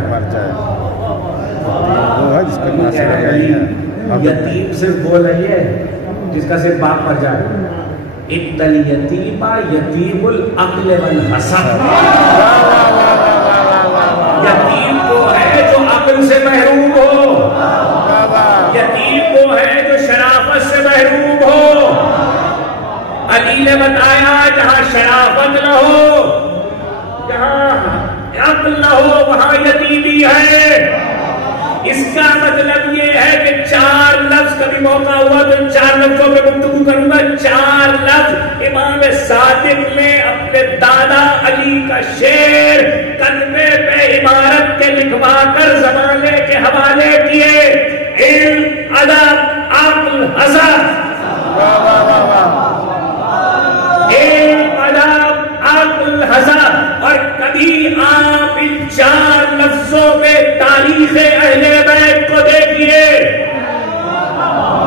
یتیم صرف وہ نہیں ہے جس کا صرف باپ مر جائے. ان الیتیم یتیم العقل والحسب. یتیم وہ ہے جو عقل سے محروم ہو, یتیم وہ ہے جو شرافت سے محروم ہو. علی نے بتایا جہاں شرافت نہ ہو, جہاں عقل نہ ہو, وہاں یتیمی ہے. اس کا مطلب یہ ہے کہ 4 لفظ, کبھی موقع ہوا تو ان 4 لفظوں پہ گفتگو کروں گا. 4 لفظ امام صادق نے اپنے دادا علی کا شعر کتبے پہ عمارت کے لکھوا کر زمانے کے حوالے کیے. علم, ادب, عقل, حسب. علم, ادب, عقل, حسب. اور کبھی آپ ان 4 لفظوں پہ تاریخ اہل بیت کو دیکھیے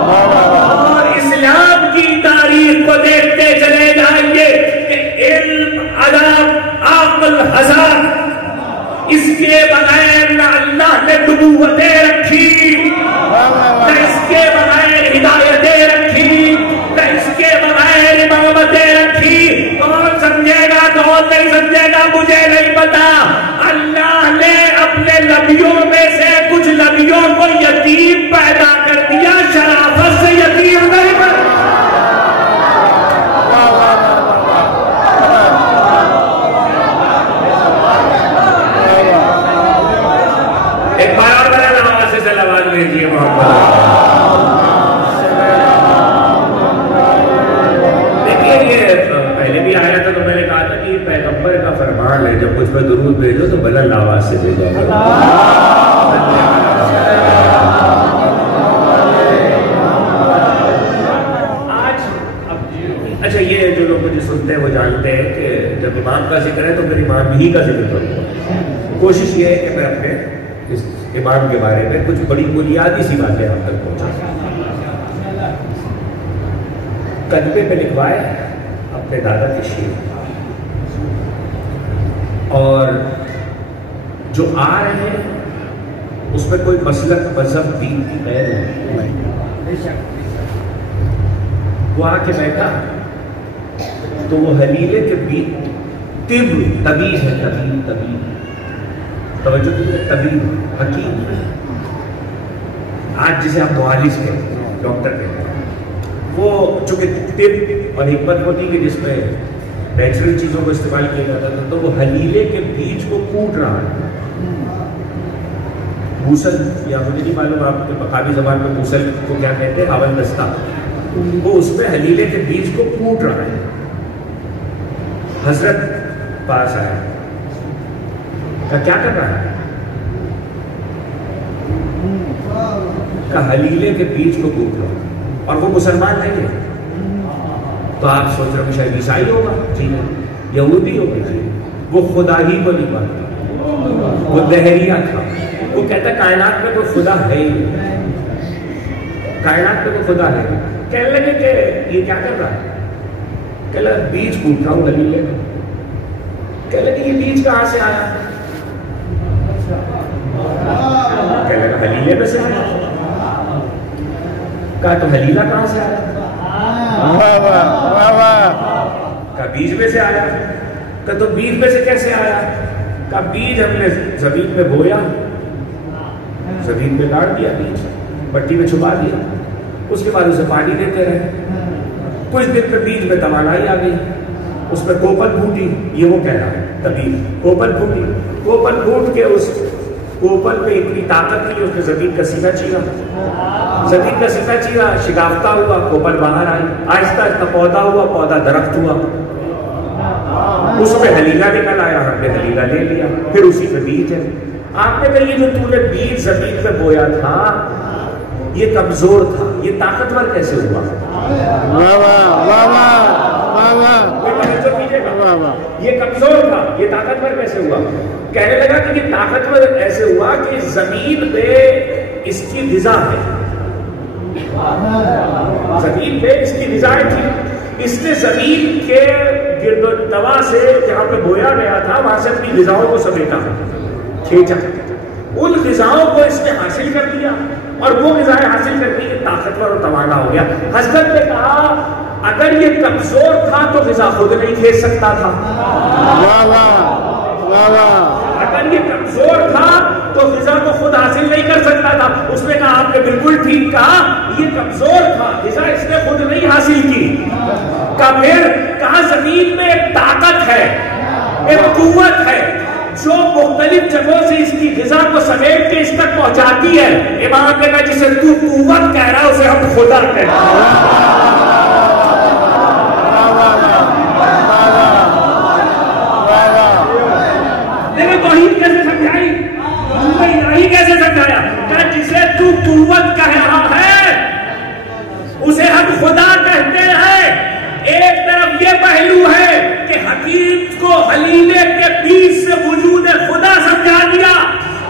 اور اسلام کی تاریخ کو دیکھتے چلے جائیں گے کہ علم, ادب, عقل, حسب, اس کے بغیر نہ اللہ نے نبوتیں رکھی, نہ اس کے بغیر ہدایتیں رکھی, نہ اس کے بغیر امامتیں رکھی. کون سمجھے گا کون نہیں سمجھے گا مجھے نہیں پتا. اللہ نے اپنے نبیوں میں سے کچھ نبیوں کو یتیم پیدا کر دیا, شرافت سے یتیم نہیں بنا. ایک بار اور میرا نواز سے سلام بھیجیے محمد. پہلے بھی آیا تھا تو میں نے کہا تھا کہ یہ پیغمبر کا فرمان ہے, جب مجھ پر درود بھیجو تو بلند آواز سے بھیجو. آج اچھا, یہ جو لوگ مجھے سنتے ہیں وہ جانتے ہیں کہ جب امام کا ذکر ہے تو پھر امام ہی کا ذکر کروں گا. کوشش یہ ہے کہ میں اپنے اس امام کے بارے میں کچھ بڑی بنیادی سی باتیں آپ تک پہنچاؤں. کندھے پہ لکھوائے اپنے دادا کے شیر، اور جو آ رہے ہیں اس میں کوئی مسلک مذہب دین کی غیر نہیں. وہ آ کے بیٹھا تو وہ حلیلے کے بیچ طبیب ہے، طبیب توجہ دیجیے، طبیب حکیم، آج جسے آپ معالج کہتے ہیں، ڈاکٹر کہتے ہیں، وہ چونکہ طب اور حکمت ہوتی کہ جس میں نیچرل چیزوں کو استعمال کیا جاتا تھا، تو وہ حلیلے کے بیج کو کوٹ رہا ہے. موسل، یا مجھے نہیں معلوم آپ کے مقامی زبان میں موسل کو کیا کہتے ہیں، ہاون دستہ، وہ اس میں حلیلے کے بیج کو کوٹ رہا ہے. حضرت پاس آیا، کیا کر رہا ہے؟ حلیلے کے بیج کو کوٹ رہا ہے، اور وہ مسلمان نہیں ہے. تو آپ سوچ رہے ہو شاید عیسائی ہوگا، جی نہیں، یہودی ہوگا، جی وہ خدا ہی کو نہیں مانتا، وہ دہریہ تھا. وہ کہتا ہے کائنات میں کوئی خدا ہے ہی نہیں، کائنات میں کوئی خدا ہے. کہنے لگے کہ یہ کیا کر رہا ہے؟ کہنے لگا بیج کوٹ رہا ہوں حلیلے میں. کہنے لگے یہ بیج کہاں سے آیا؟ کہنے لگا حلیلے میں سے آیا. کہا تو حلیلہ کہاں سے آیا؟ کہا بیج میں سے آیا. کہا تو بیج میں سے کیسے آیا؟ کہا بیج ہم نے زمین میں بویا، زمین میں گاڑ دیا، بیج مٹی میں چھپا دیا، اس کے بعد اسے پانی دیتے رہے. کچھ دن میں بیج میں توانائی آ گئی، اس میں کوپل پھوٹی. یہ وہ کہہ رہا ہے طبیب، کوپل پھوٹی. کوپل پھوٹ کے اس کوپل میں اتنی طاقت تھی اس نے زمین کا سینہ چیرا، زمین کا سینہ چیرا، شگافتہ ہوا، کوپل باہر آئی. آہستہ آہستہ پودا ہوا، پودا درخت ہوا، اس میں حلیلہ نکل آیا، ہم نے حلیلہ لے لیا، پھر اسی میں بیج ہے. آپ نے کہا یہ جو تو نے بیج زمین میں بویا تھا یہ کمزور تھا، یہ طاقتور کیسے ہوا؟ یہ کمزور تھا، یہ طاقتور کیسے ہوا؟ کہنے لگا کہ یہ طاقتور ایسے ہوا کہ زمین پہ اس کی غذا ہے، زمین پہ اس کی غذا تھی. اس نے زمین کے گرد و نواح سے جہاں پہ بویا گیا تھا وہاں سے اپنی غذاؤں کو سمیٹا، کھینچا، ان غذاؤں کو اس نے حاصل کر لیا، اور وہ غذائیں حاصل کر کے یہ طاقتور اور توانا ہو گیا. حضرت نے کہا اگر یہ کمزور تھا تو غذا خود نہیں کھینچ سکتا تھا، اگر یہ کمزور تھا تو غذا کو خود حاصل نہیں کر سکتا تھا. اس نے کہا آپ نے بالکل ٹھیک کہا، یہ کمزور تھا، غذا اس نے خود نہیں حاصل کی. پھر کہا زمین میں ایک طاقت ہے، ایک قوت ہے جو مختلف جگہوں سے اس کی غذا کو سمیٹ کے اس تک پہنچاتی ہے. امام نے کہا جسے تو قوت کہہ رہا اسے ہم خدا کہتے ہیں. لیکن توحید کیسے سمجھائی، الہی کیسے سمجھایا؟ کہ جسے تو قوت کہہ رہا ہے اسے ہم خدا کہتے ہیں. ایک طرف یہ پہلو ہے کہ حکیم کو حلیلے کے بیج سے وجود خدا سمجھا دیا،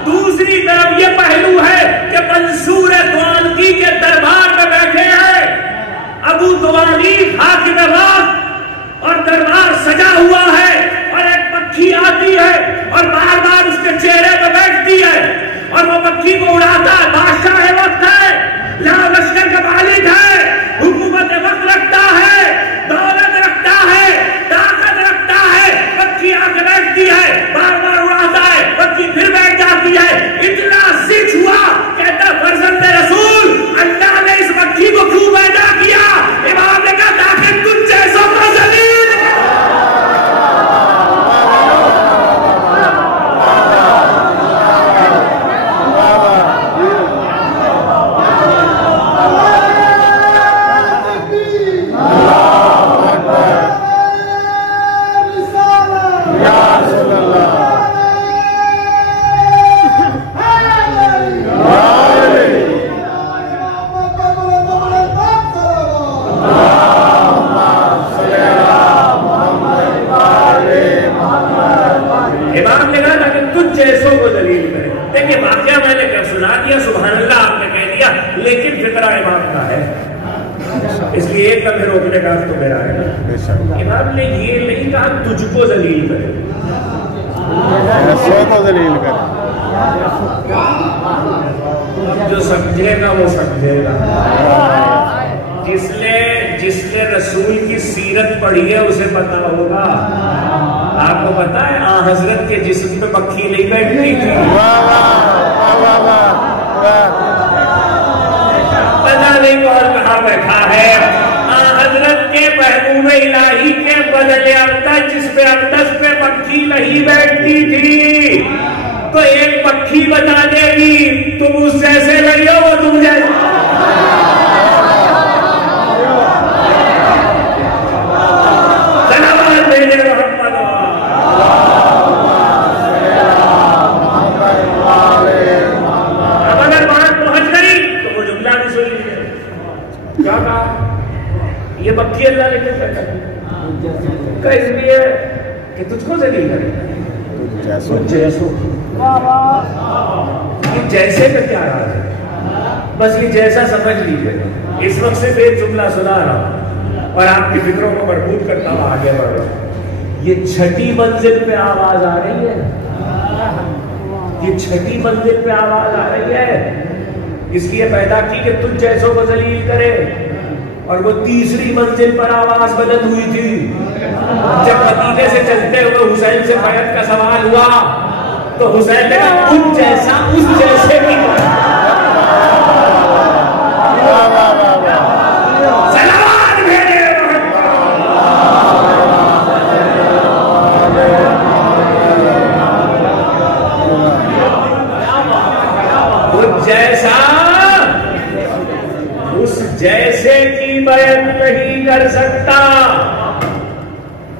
دوسری طرف یہ پہلو ہے کہ منصور دوانگی کے دربار میں بیٹھے ہیں، ابو دوانی حاکم وقت، اور دربار سجا ہوا ہے، اور ایک پکھی آتی ہے اور بار بار اس کے چہرے پہ بیٹھتی ہے اور وہ پکھی کو اڑاتا ہے. بادشاہ وقت ہے، لاؤ لشکر کا مالک ہے، حکومت وقت رکھتا ہے، دولت رکھتا ہے، طاقت رکھتا ہے. پکھی آ کے بیٹھتی ہے، بار بار اڑاتا ہے، پکھی پھر بیٹھ جاتی ہے. اتنا سچ ہوا، کہتا فرزند رسول اللہ نے اس پکھی کو کیوں پیدا کیا؟ امام نے کہا تاکہ تجھ جیسوں کو ذلیل لیے ایک دفعہ روکنے کا تو میرا ہے نا. امام نے یہ نہیں کہا تجھ کو ذلیل کرے، ایسے کو ذلیل کرے. جو سمجھے گا وہ سمجھے گا. جس نے رسول کی سیرت پڑھی ہے اسے پتا ہوگا. آپ کو پتا ہے حضرت کے جسم پہ مکھی نہیں بیٹھتی تھی. پتا نہیں کون کہاں بیٹھا ہے. حضرت کے محبوب الہی کے بدلے اقدس، جس پہ اقدس پہ مکھی نہیں بیٹھتی تھی، تو ایک مکھی بتا دے گی تم اس جیسے نہیں ہو، وہ تم جیسے. اب اگر بات پہنچ گئی تو وہ جملہ بھی سن لیجیے. کیا کہا؟ یہ مکھی اللہ نے کیوں کہتا ہے؟ اس لیے کہ تجھ کو ذلیل کرے. یہ جیسے کا کیا راز ہے؟ بس یہ جیسا سمجھ لیجیے. اس وقت سے ایک جملہ سنا رہا ہوں اور آپ کی فکروں کو مربوط کرتا ہوں آگے بڑھ رہا ہوں. یہ چھٹی منزل پہ آواز آ رہی ہے. یہ چھٹی منزل پہ آواز آ رہی ہے. اس لیے پیدا کی کہ تجھ جیسوں کو ذلیل کرے. اور وہ تیسری منزل پر آواز بلند ہوئی تھی جب مدینے سے چلتے ہوئے حسین سے بیعت کا سوال ہوا تو حسین نے کہا تجھ جیسا اس جیسے کی. سلام بھیجے جیسا اس جیسے کی بیعت نہیں کر سکتا.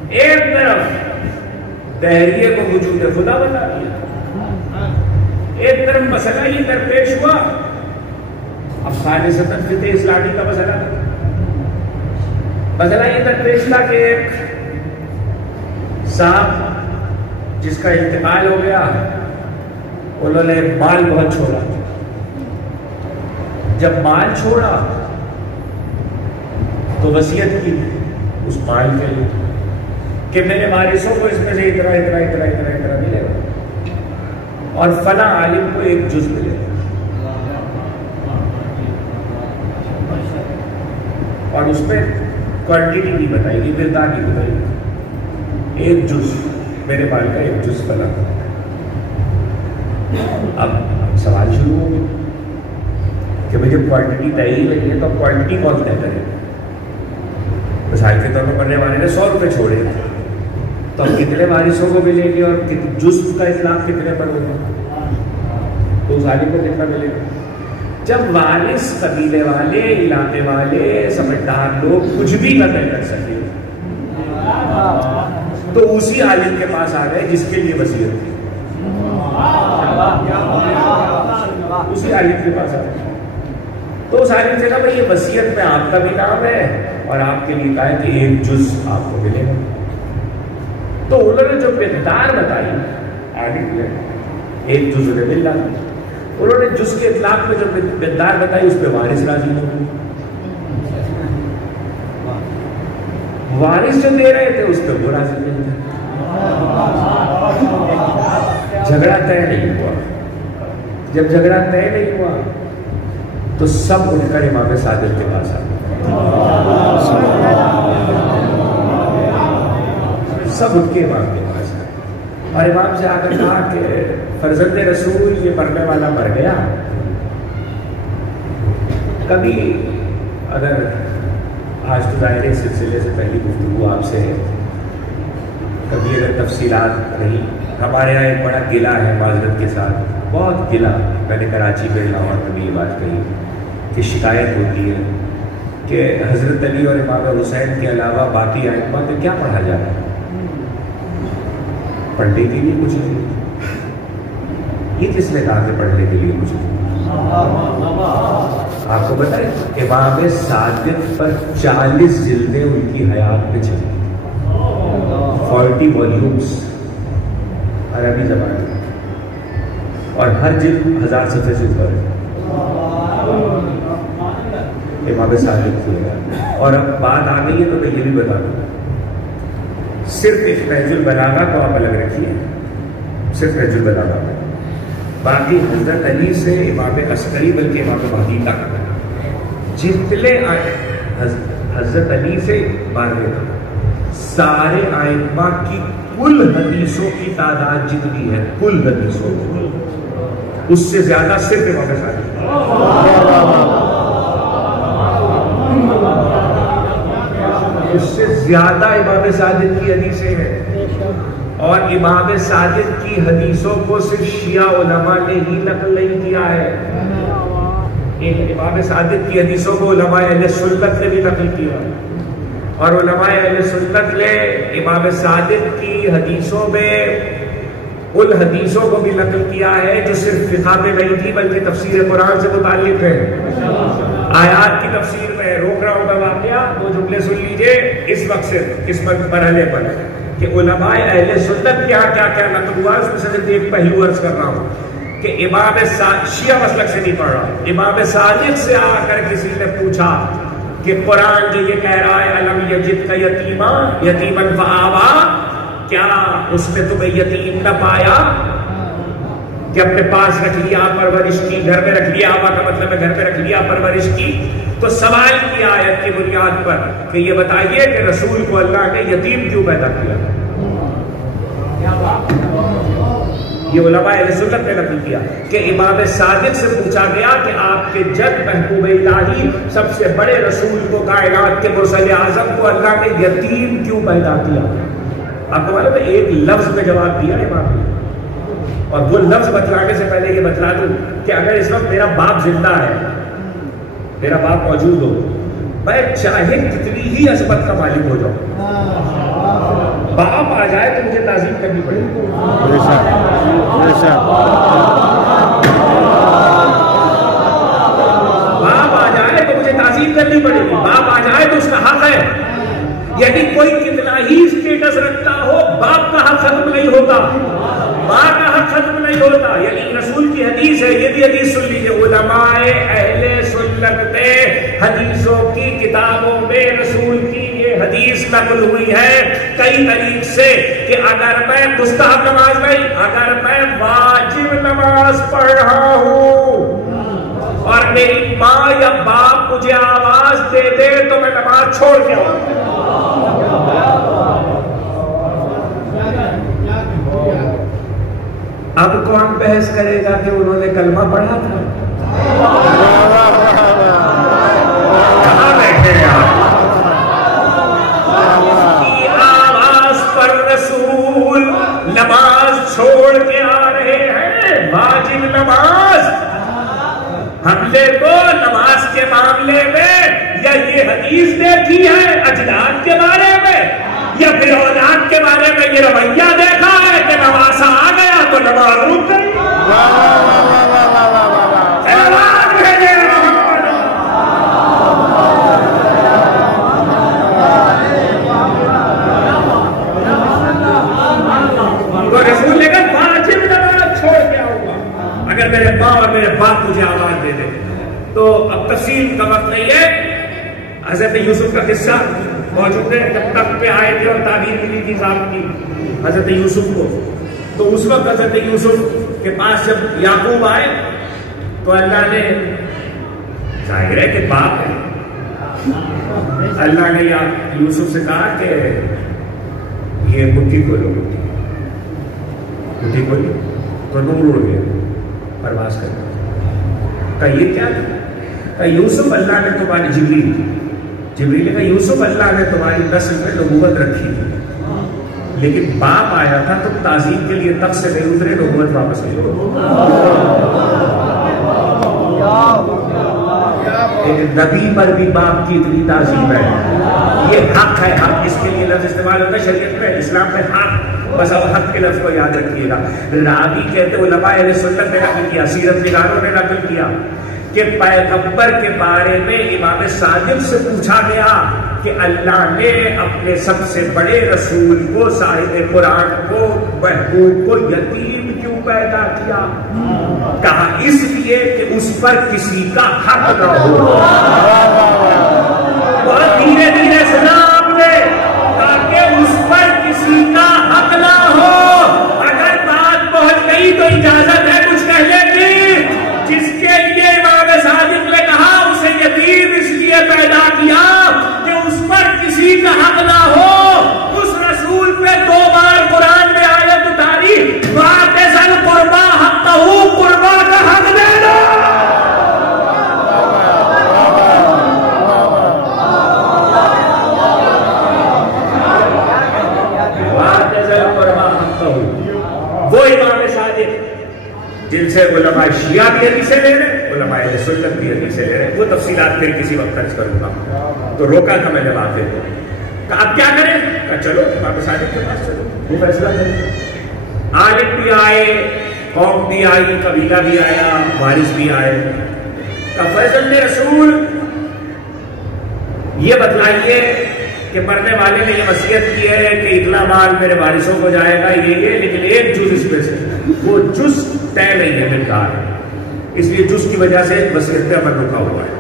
ایک طرف دہریے کو وجود خدا بتا دیا، ایک طرف مسئلہ یہ درپیش ہوا. اب خالصتاً فقہ اسلامی کا مسئلہ یہ درپیش تھا کہ ایک صاحب جس کا انتقال ہو گیا، انہوں نے مال بہت چھوڑا. جب مال چھوڑا تو وصیت کی اس مال کے لیے کہ میرے وارثوں کو اس میں سے اتنا اتنا اتنا اتنا اتنا ملے گا اور فلاں عالم کو ایک جز ملے گا. اور اس میں کوانٹٹی نہیں بتائی گی، مقدار نہیں بتائی گی. ایک جز میرے مال کا ایک جز فلاں. اب سوال شروع ہو گیا کہ بھئی جب کوانٹٹی طے ہی نہیں ہے تو کوانٹٹی کون طے کرے؟ مثال کے طور پر مرنے والے نے 100 روپے چھوڑے تو اب کتنے وارثوں کو ملیں گے اور جز کا اطلاق کتنے پر ہوگا؟ تو اس عالم کو کتنا ملے گا؟ جب وارث قبیلے والے، علاقے والے، سمجھدار لوگ کچھ بھی نہ طے کر سکے تو اسی عالم کے پاس آ گئے جس کے لیے وصیت تھی. اسی عالم کے پاس آ گئے تو اس عالم سے کہا بھائی یہ وصیت میں آپ کا بھی نام ہے اور آپ کے لیے کہا ہے کہ ایک جز آپ کو ملے گا. تو انہوں نے جو مقدار بتائی عالم نے، ایک جز انہیں مل رہا. انہوں نے جز کے اطلاق میں جو مقدار بتائی اس پہ وارث راضی ہو گئے. وارث جو دے رہے تھے اس پہ وہ راضی نہیں تھے. جھگڑا طے نہیں ہوا. جب جھگڑا طے نہیں ہوا تو سب اٹھ کر امام صادق کے پاس آ گئے. سب اٹھ کے امام کے پاس آئے اور امام سے آ کر کہا کہ فرزند رسول یہ مرنے والا مر گیا. کبھی اگر آج تو ظاہر سلسلے سے پہلی گفتگو آپ سے ہے، کبھی اگر تفصیلات رہی، ہمارے یہاں ایک بڑا قلعہ ہے معذرت کے ساتھ، بہت قلعہ. میں نے کراچی میں لاہور میں بھی یہ بات کہی کہ شکایت ہوتی ہے کہ حضرت علی اور امام حسین کے علاوہ باقی ائمہ میں کیا پڑھا جا رہا ہے؟ پڑھنے کے لیے کچھ نہیں. یہ کس نے کہا کہ پڑھنے کے لیے کچھ نہیں؟ آپ کو بتائیں امام صادق پر 40 جلدیں ان کی حیات میں چلی، 40 والیومز عربی زبان میں، اور ہر جلد 1000 صفحے سے اوپر ہے. امام صادق کی ہے. اور اب بات آ گئی ہے تو میں یہ بھی بتا دوں، صرف ایک نہج البلاغہ کو آپ الگ رکھیے، صرف نہج البلاغہ میں، باقی حضرت علی سے امام عسکری بلکہ امام مہدی تک جتنے حضرت علی سے 12 تک سارے ائمہ کی کل حدیثوں کی تعداد جتنی ہے، کل حدیثوں اس سے زیادہ صرف امام صادق، اس سے زیادہ امام صادق کی حدیثیں ہیں. اور امام صادق کی حدیثوں کو صرف شیعہ علماء نے ہی نقل نہیں کیا ہے، امام صادق کی حدیثوں کو علماء اہل سنت نے بھی نقل کیا. اور علماء اہل سنت نے امام صادق کی حدیثوں میں ان حدیثوں کو بھی نقل کیا ہے جو صرف فقہ میں نہیں تھی بلکہ تفسیر قرآن سے متعلق ہے، آیات کی تفسیر میں. روک رہا ہوں میں واقعہ، دو جملے سن لیجئے اس وقت سے اس مرحلے پر کہ علماء اہل سنت کیا کیا کیا نقل ہوا. اس میں سے ایک پہلو عرض کر رہا ہوں کہ امام شیعہ مسلک سے نہیں پڑھ رہا، امام صادق سے آ کر کسی نے پوچھا کہ قرآن جو یہ کہہ رہا ہے الم یجدک یتیما یتیما فآوا، کیا اس نے تمہیں یتیم نہ پایا کہ اپنے پاس رکھ لیا، پرورش کی، گھر میں رکھ لیا. آوا کا مطلب ہے گھر میں رکھ لیا، پرورش کی. تو سوال کیا آیت کی بنیاد پر کہ یہ بتائیے کہ رسول کو اللہ نے یتیم کیوں پیدا کیا. یہ علماء اہل سنت نے نقل کیا کہ امام صادق سے پوچھا گیا کہ آپ کے جد محبوب الہی سب سے بڑے رسول کو، کائنات کے مرسل اعظم کو اللہ نے یتیم کیوں پیدا کیا. آپ کو معلوم ہے ایک لفظ میں جواب دیا امام نے. اور وہ لفظ بتلانے سے پہلے یہ بتلا دوں کہ اگر اس وقت میرا باپ زندہ ہے، میرا باپ موجود ہو، میں چاہے کتنی ہی عظمت کا مالک ہو جاؤں، باپ آ جائے تو مجھے تعظیم کرنی پڑے گی. باپ آ جائے تو مجھے تعظیم کرنی پڑے گی، باپ آ جائے تو اس کا حق ہے. یعنی کوئی کتنا ہی اسٹیٹس رکھتا ہو، باپ کا حق ختم نہیں ہوتا، ماں کا حق ختم نہیں ہوتا. یعنی رسول کی حدیث ہے، یہ بھی حدیث سن لیجیے. علماء اہل سنت نے حدیثوں کی کتابوں میں رسول کی یہ حدیث نقل ہوئی ہے کئی طریق سے کہ اگر میں مستحب نماز نہیں، اگر میں واجب نماز پڑھ رہا ہوں اور میری ماں یا باپ مجھے آواز دے دے تو میں نماز چھوڑ کے آؤں. اب کون بحث کرے گا کہ انہوں نے کلمہ پڑھا تھا؟ کہاں بیٹھے ہیں آپ؟ کی آواز پر رسول نماز چھوڑ کے آ رہے ہیں، واجب نماز. ہم نے تو نماز کے معاملے میں یا یہ حدیث دیکھی ہے اجداد کے بارے میں یا پھر اولاد کے بارے میں یہ رویہ دیکھا ہے کہ نواسا آ گیا تو نماز رک گئی. تو رسول نے کہا واجب نماز چھوڑ کے آؤں گا اگر میرے ماں اور میرے باپ مجھے آواز دے دے. تو اب تفصیل کا وقت نہیں ہے. حضرت یوسف کا قصہ موجود ہے، جب تک پہ آئے تھے اور تعبیر ملی تھی صاحب کی حضرت یوسف کو. تو اس وقت حضرت یوسف کے پاس جب یعقوب آئے تو اللہ نے، ظاہر ہے کہ باپ ہے، اللہ نے یوسف سے کہا کہ یہ مٹھی کھولو، مٹھی کھولی تو نور اڑ گیا، پرواز کر گیا. کہ یہ کیا تھا؟ کہ یوسف اللہ نے تمہاری جبریل نے کہا یوسف اللہ نے تمہاری نسل میں نبوت رکھی تھی، لیکن باپ آیا تھا تم تعظیم کے لیے تخت سے نہیں اترے، نبوت واپس لے لو. ایک نبی پر بھی باپ کی اتنی تعظیم ہے، یہ حق ہے. حق اس کے لیے لفظ استعمال ہوتا ہے شریعت میں، اسلام میں حق. بس اب حق کے لفظ کو یاد رکھیے گا. راوی کہتے علماء اہل سنت نے نقل کیا، سیرت نگاروں نے نقل کیا کہ پیغمبر کے بارے میں امام صادق سے پوچھا گیا کہ اللہ نے اپنے سب سے بڑے رسول کو، صاحب قرآن کو، محبوب کو یتیم کیوں پیدا کیا؟ کہا اس لیے کہ اس پر کسی کا حق نہ ہو. بہت دھیرے دھیرے سنا آپ نے، تاکہ اس پر کسی کا حق نہ ہو. اگر بات پہنچ گئی تو اجازت ہے کچھ کہنے کی. جس کے لیے امام صادق نے کہا اسے یتیم اس لیے پیدا کیا کہ اس پر کسی کا حق نہ ہو، اس رسول پہ 2 بار قرآن میں آیت اتاری، وَآتِ ذِی الْقُرْبَىٰ حَقَّهُ، قربا کا حق دینا. وَآتِ ذِی الْقُرْبَىٰ حَقَّهُ، وہ امام صادق جن سے علماء شیعہ بھی حدیثیں لے رہے ہیں، علماء اہل سنت بھی حدیثیں لے رہے ہیں. وہ تفصیلات پھر کسی وقت خرچ کروں گا. تو روکا تھا میں نے بات ہے. کہا اب کیا کریں؟ کہا چلو امام صادق کے پاس چلو، وہ فیصلہ کریں. عالم بھی آئے، قوم بھی آئی، قبیلہ بھی آیا، وارث بھی آئے. کہا فیصل رسول یہ بتلائیے کہ مرنے والے نے یہ وصیت کی ہے کہ اتنا مال میرے وارثوں کو جائے گا، یہ لیکن ایک جز اس میں سے، وہ جز طے نہیں ہے، مقدار ہے، اس لیے جز کی وجہ سے وصیت پہ عمل رکا ہوا ہے.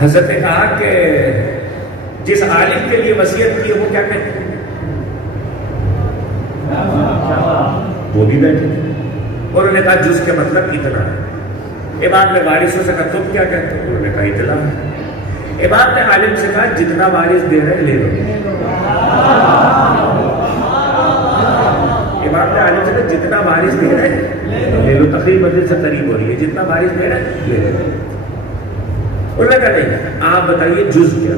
حضرت نے کہا کہ جس عالم کے لیے وصیت کی ہے وہ کیا کہتے ہیں؟ وہ بھی بیٹھے اور انہوں نے کہا جز کے مطلب اتنا ہے. امام نے وارثوں سے کہا تم کیا کہتے ہو؟ انہوں نے کہا اتنا ہے. امام نے عالم سے کہا جتنا وارث دے رہے لے لو. امام نے عالم سے کہا جتنا وارث دے رہے لے لو. تقریب مسجد سے قریب ہو رہی ہے، جتنا وارث دے رہے لے لو. انہوں نے کہا نہیں، آپ بتائیے جز کیا؟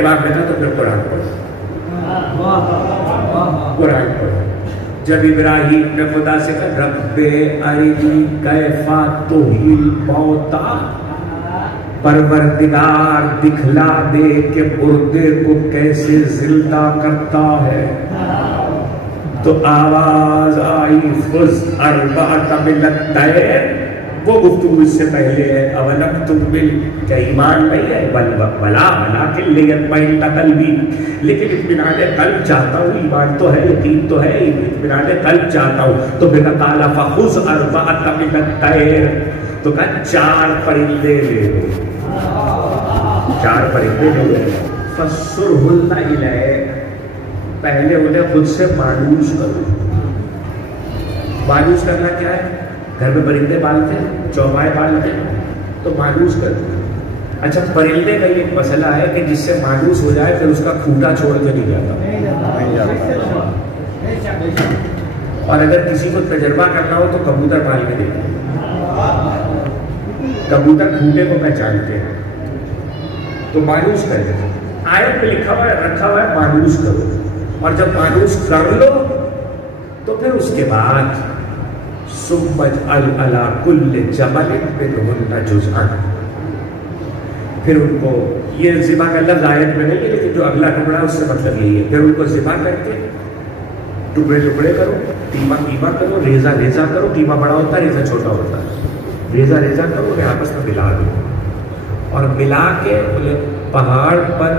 امام نے کہا تو پھر قرآن پڑھو. قرآن پڑھو. جب ابراہیم نے خدا سے کہا رب ارنی کیف تحیی الموتی، پروردگار دکھلا دے کہ مردے کو کیسے زندہ کرتا ہے، تو آواز آئی خذ اربعۃ من الطیر. وہ گفتگو اس سے پہلے ہے اولم تؤمن، کیا ایمان نہیں ہے؟ بلا ولکن لیطمئن قلبی، لیکن اطمینان قلب چاہتا ہوں. ایمان تو ہے، یقین تو ہے، اطمینان قلب چاہتا ہوں. تو پھر قال فخذ اربعۃ من الطیر، تو کہا 4 پرندے لے لو. 4 پرندے لے لو. فَصُرْهُنَّ إِلَيْكَ، پہلے انہیں خود سے مانوس کرو. مانوس کرنا کیا ہے؟ گھر میں پرندے پالتے ہیں، چوپائے پالتے ہیں، تو مانوس کرتے ہیں. اچھا پرندے کا یہ مسئلہ ہے کہ جس سے مانوس ہو جائے پھر اس کا کھوٹا چھوڑ کے نہیں جاتا. اور اگر کسی کو تجربہ کرنا ہو تو کبوتر پال کے دیکھیں. کبوتر کھوٹے کو پہچانتے ہیں. تو مانوس کرتے ہیں. آیت میں لکھا ہوا ہے، رکھا ہوا ہے مانوس کرو. اور جب مانوس کر لو تو پھر اس کے بعد ثم اجعل علی کل جبل منہن جزءا، پھر ان کو یہ ذبح کا لفظ آیت میں نہیں ہے لیکن جو اگلا ٹکڑا ہے اس سے مطلب یہی ہے. پھر ان کو ذبح کر کے ٹکڑے ٹکڑے کرو، قیمہ قیمہ کرو، ریزہ ریزہ کرو. قیمہ بڑا ہوتا ہے، ریزہ چھوٹا ہوتا ہے. ریزہ ریزہ کرو، انہیں آپس میں ملا دو اور ملا کے پہاڑ پر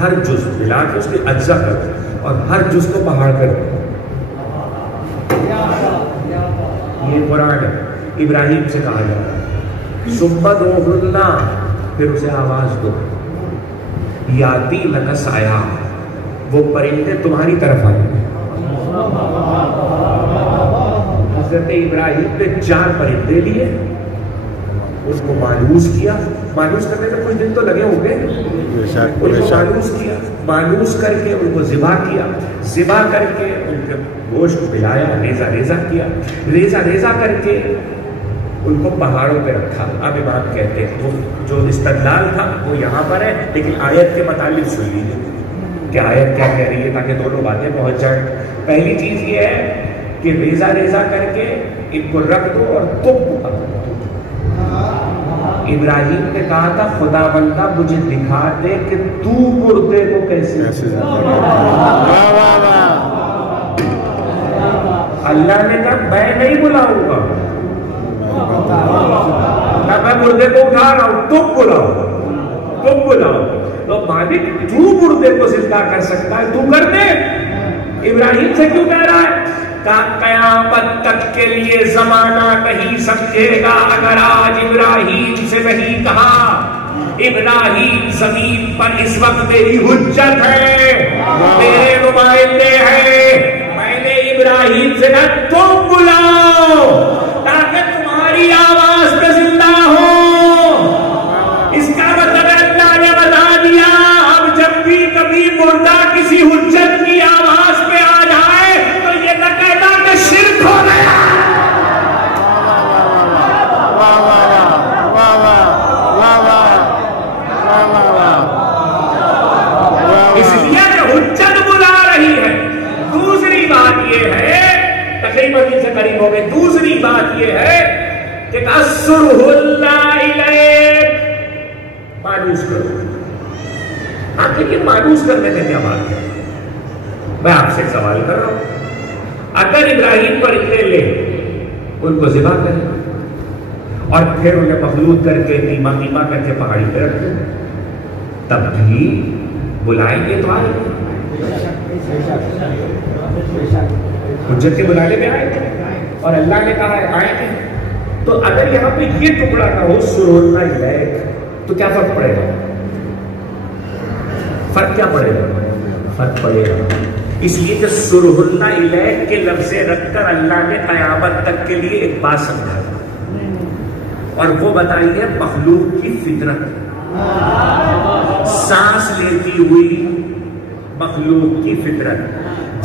ہر جز ملا کے اس کے اجزا کرو اور ہر جز کو پہاڑ پر رکھو. یہ قرآن ہے. ابراہیم سے کہا جاتا ہے ثم ادعوہن، پھر اسے آواز دو. یاتینک سایہ، وہ پرندے تمہاری طرف آئیں گے. حضرت ابراہیم نے 4 پرندے لیے، اس کو مانوس کیا. مانوس کرنے میں کچھ دن تو لگے ہوں گے. ان کو مانوس کیا، مانوس کر کے ان کو ذبح کیا، ذبح کر کے ان کے گوشت کو ملایا، ریزہ ریزہ کیا، ریزہ ریزہ کر کے ان کو پہاڑوں پہ رکھا. اب امام کہتے ہیں وہ جو استدلال تھا وہ یہاں پر ہے، لیکن آیت کے متعلق سن لیجیے کہ آیت کیا کہہ رہی ہے تاکہ دونوں باتیں پہنچ جائیں. پہلی چیز یہ ہے کہ ریزہ ریزہ کر کے ان کو رکھ دو اور تم. ابراہیم نے کہا تھا خدا بندہ مجھے دکھا دے کہ تو مردے کو کیسے. اللہ نے کہا میں نہیں بلاؤں گا، میں مردے کو اٹھا رہا ہوں، تم بلاؤ، تم بلاؤ. تو مالک تو مردے کو زندہ کر سکتا ہے، تو کر دے. ابراہیم سے کیوں کہہ رہا ہے؟ قیامت تک کے لیے زمانہ نہیں سمجھے گا اگر آج ابراہیم سے نہیں کہا۔ ابراہیم زمین پر اس وقت میری حجت ہے، میرے نمائندے ہیں، میں نے ابراہیم سے کہا تم بلاؤ تاکہ تمہاری آواز پہ زندہ ہو۔ اس کا مطلب اللہ نے بتا دیا اب جب بھی کبھی مردہ کسی حجت کی آواز پہ آ جائے تو یہ نہ کہنا کہ شرک ہو گیا۔ اس لیے کہ حجت بلا رہی ہے۔ دوسری بات یہ ہے، تقریباً سے قریب ہو گئے، دوسری بات یہ ہے کہ تأثرہ اللہ الیک، مانوس کرو۔ آخر یہ مانوس کرنے میں کیا بات ہے؟ میں آپ سے سوال کر رہا ہوں، اگر ابراہیم پر اتنے لے ان کو ذبح کریں اور پھر انہیں مخلوط کر کے نیما نیما کر کے پہاڑی پہ رکھ دیں، تب بھی بلائیں گے تو آئیں گے، حجت کے بلانے میں آئیں گے اور اللہ نے کہا ہے آئیں گے۔ تو اگر یہاں پہ یہ ٹکڑا نہ ہو سرولنا الیک تو کیا فرق پڑے گا؟ فرق کیا پڑے گا؟ فرق پڑے گا اس لیے کہ سرولنا الیک کے لفظ رکھ کر اللہ نے قیامت تک کے لیے ایک بات سمجھا اور وہ بتائی ہے مخلوق کی فطرت، سانس لیتی ہوئی مخلوق کی فطرت،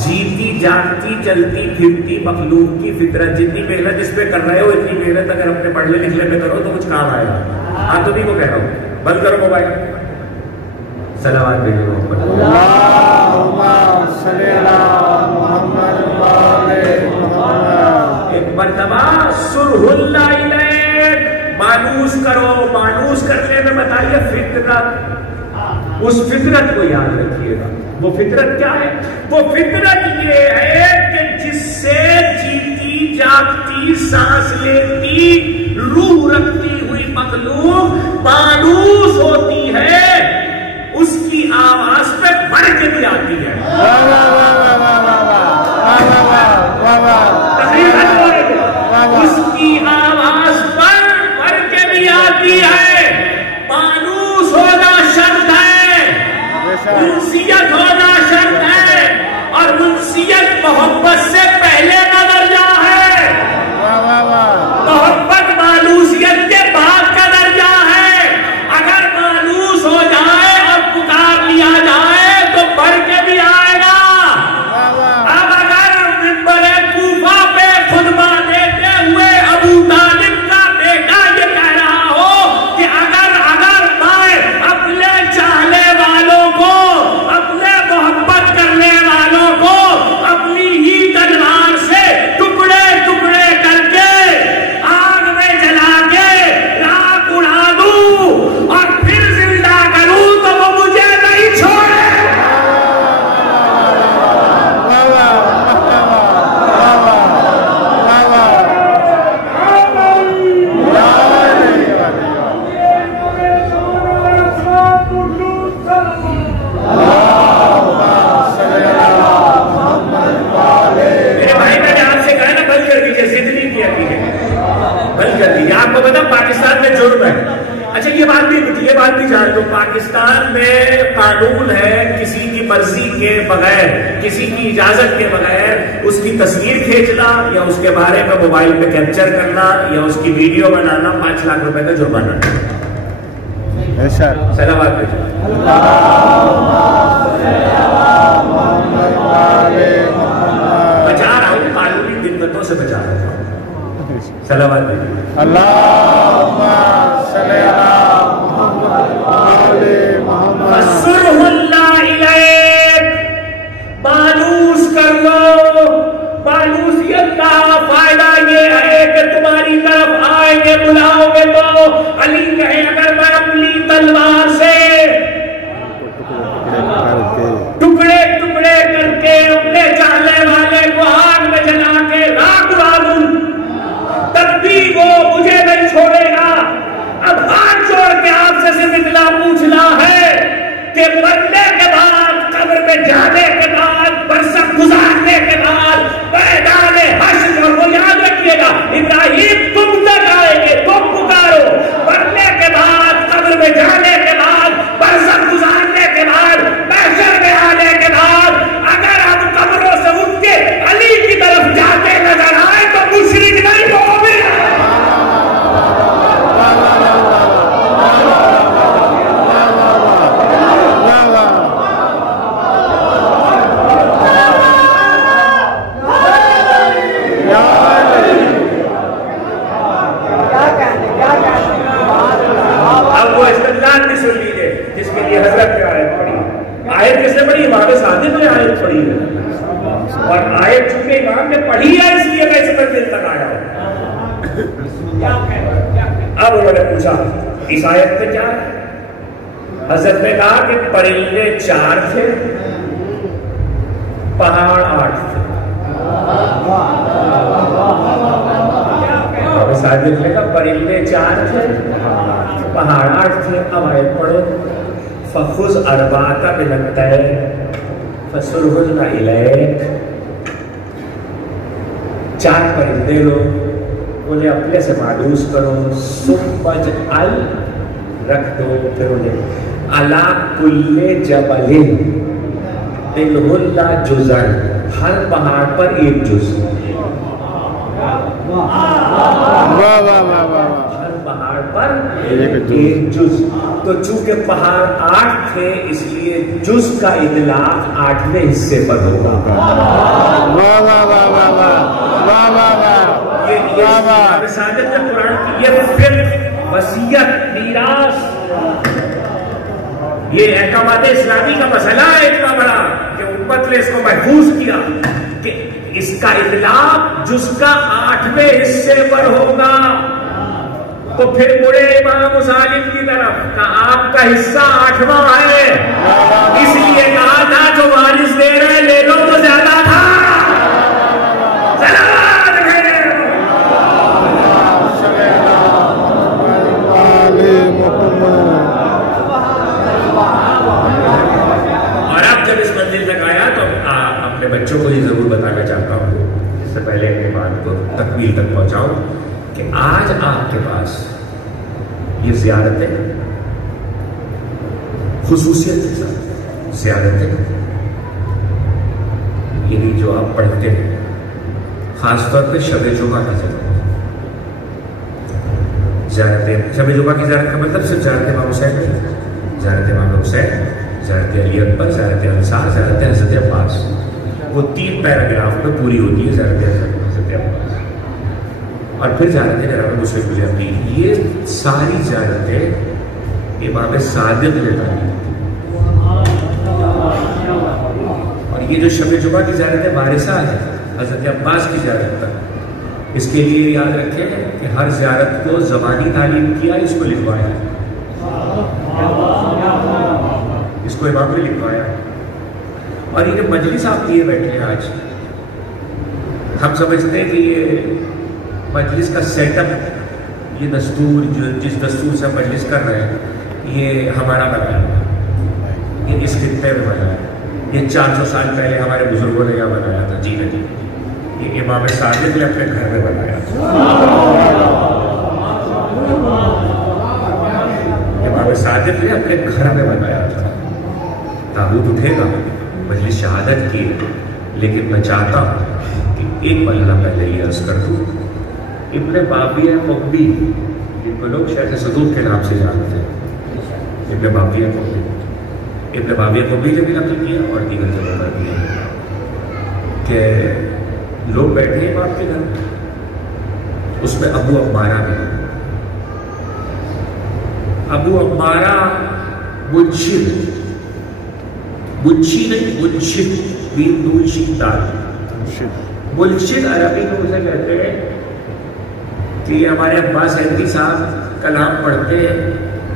جیتی جاگتی چلتی پھرتی مخلوق کی فطرت۔ جتنی محنت اس پہ کر رہے ہو اتنی محنت اگر اپنے پڑھنے لکھنے میں کرو تو کچھ کام آئے گا۔ آپ تو نہیں کو کہہ رہا ہوں، بند کرو موبائل، صلوات بھیجو محمد، اللہم صلی علی محمد وآل محمد۔ ایک مرتبہ سرہ اللہ الیک، مانوس کرو۔ مانوس کرنے میں بتائیے فطرت، اس فطرت کو یاد رکھیے گا۔ وہ فطرت کیا ہے؟ وہ فطرت یہ ہے کہ جس سے جیتی جاگتی سانس لیتی روح رکھتی ہوئی مخلوق مانوس ہوتی ہے، اس کی آواز پہ بڑھ کے بھی آتی ہے۔ اس کی آواز پر بڑھ کے بھی آتی ہے۔ مانوس ہونا شرط ہے، انسیت ہونا شرط ہے، اور انسیت محبت سے پہلے کا درجہ ہے، محبت مانوسیت کے بعد کا درجہ ہے۔ اگر مانوس ہو جائے اور پکار لیا جائے تو بڑھ کے بھی آئے گا۔ اب اگر منبر کوفہ پہ خطبہ دیتے ہوئے ابو طالب کا بیٹا یہ کہہ رہا ہو کہ اگر میں اپنے چاہنے والوں کو، اپنے محبت کرنے والوں کو اپنی ہی تلوار سے ٹکڑے ٹکڑے کر کے آگ میں جلا کے راکھ اڑا دوں اور پھر زندہ کروں تو وہ مجھے نہیں چھوڑے۔ میرے بھائی میں نے آپ سے کہا نا بند کر دیجیے، ضد نہیں کیا بند کر دیجیے۔ آپ کو پتا پاکستان میں جرم ہے، اچھا یہ بات بھی جان لو، پاکستان میں قانون ہے کسی کی مرضی کے بغیر، کسی کی اجازت کے بغیر اس کی تصویر کھینچنا یا اس کے بارے میں موبائل پہ کیپچر کرنا یا اس کی ویڈیو بنانا 5 لاکھ روپے کا جرمانہ۔ صلوات بھیجو۔ بچا رہا ہوں، قانونی دقتوں سے بچا رہا ہوں۔ صلوات بھیجو۔ اللہم صلی علی محمد وآل محمد۔ سرہ اللہ الیک، مانوس کر لو۔ مانوسیت کا فائدہ یہ ہے کہ تمہاری طرف آئیں گے، بلاؤ گے تو علی کہے اگر میں اپنی تلوار سے ٹکڑے ٹکڑے کر کے اپنے چاہنے والے کو آگ میں جلا کے راکھ اڑا دوں تب بھی وہ مجھے نہیں چھوڑے گا۔ اب ہاتھ جوڑ کے آپ سے صرف اتنا پوچھنا ہے کہ مرنے کے بعد، قبر میں جانے کے بعد، برزخ گزار ابراہیم تم تک آئیں گے، تم پکارو، مرنے کے بعد، قبر میں جانے کے بعد، برزخ گزارنے کے بعد، محشر میں آنے کے بعد اگر ہم قبروں سے اٹھ کے علی کی طرف جاتے نظر آئے تو مشرک نہیں مومن۔ اب وہ استدلال بھی سن لیجیے جس کے لیے حضرت نے آیت پڑھی۔ آیت کس نے پڑھی؟ امام صادق نے آیت پڑھی ہے، اور آیت چونکہ امام نے پڑھی ہے اس لیے میں اس منزل تک آیا ہوں۔ اب انہوں نے پوچھا اس آیت میں کیا ہے؟ حضرت نے کہا کہ پرندے 4 تھے، پہاڑ 8 تھے۔ صادق نے کہا پرندے 4 تھے، پہاڑ 8 تھے۔ اب آیت پڑھو، فخذ اربعۃ من الطیر فصرهن الیک، 4 پرندے لو، انہیں اپنے سے مانوس کرو، ثم اجعل، رکھ دو پھر انہیں، علی کل جبل منہن جزءا، ہر پہاڑ پر ایک جز، ہر پہاڑ پر ایک جز۔ تو چونکہ پہاڑ 8 تھے اس لیے جز کا اطلاق 8ویں حصے پر ہوگا۔ یہ صادق نے قرآن کی یہ فقہ، وصیت، میراث، یہ احکامات اسلامی کا مسئلہ ہے اتنا بڑا کہ امت نے اس کو محفوظ کیا کہ اس کا اطلاق جز کا 8ویں حصے پر ہوگا۔ تو پھر مڑے امام مسالم کی طرف کہ آپ کا حصہ 8واں ہے، اس لیے کہا تھا جو وارث دے رہے لے لو تو زیادہ تھا۔ اور اب جب اس منزل تک آیا تو اپنے بچوں کو یہ ضرور بتانا چاہتا ہوں اس سے پہلے اپنی بات کو تکمیل تک پہنچاؤں کہ آج آپ کے پاس یہ زیارتیں خصوصیت کے ساتھ زیارتیں، یعنی جو آپ پڑھتے ہیں خاص طور پہ شب جمعہ کی زیارتیں، شب جمعہ کی زیارت کا مطلب صرف زیارت امام حسین نہیں، زیارت امام حسین، زیارت علی اکبر، زیارت انصار، زیارت حضرت عباس، وہ 3 پیراگراف میں پوری ہوتی ہے زیارت حضرت عباس، اور پھر زیارتیں جناب مسلم مجاہدی۔ یہ ساری زیارتیں امام صادق نے تعلیم دی، اور یہ جو شب جمعہ کی زیارتیں وارثہ ہیں حضرت عباس کی زیارت تک، اس کے لیے یاد رکھیں کہ ہر زیارت کو زبانی تعلیم کیا، اس کو لکھوایا، اس کو امام نے لکھوایا۔ اور یہ مجلس آپ لیے بیٹھے ہیں آج، ہم سمجھتے ہیں کہ یہ مجلس کا سیٹ اپ، یہ دستور جو جس دستور سے ہم مجلس کر رہے ہیں یہ ہمارا بنا ہے، یہ اس خطے میں بنا ہے، یہ 400 سال پہلے ہمارے بزرگوں نے یہاں بنایا تھا، جی نہیں، یہ امام صادق نے اپنے گھر میں بنایا تھا، امام صادق نے اپنے گھر میں بنایا تھا۔ تابوت اٹھے گا، مجلس شہادت کی، لیکن میں چاہتا ہوں کہ ایک مرحلہ پہلے یہ عرض کر دوں، ابن بابیہ قبی، جن کو لوگ شیخ صدوق کے نام سے جانتے ہیں، ابن بابیہ قبی، ابن بابیہ قبی نے بھی نقل کیا اور دیگر جگہ پر بھی کہ لوگ بیٹھے ہیں باپ کے گھر، اس میں ابو عمارہ بھی، ابو عمارہ منشد، منشی نہیں منشد، بین نون شین دار، منشد عربی میں اسے کہتے ہیں کہ یہ ہمارے عباس احمدی صاحب کلام پڑھتے ہیں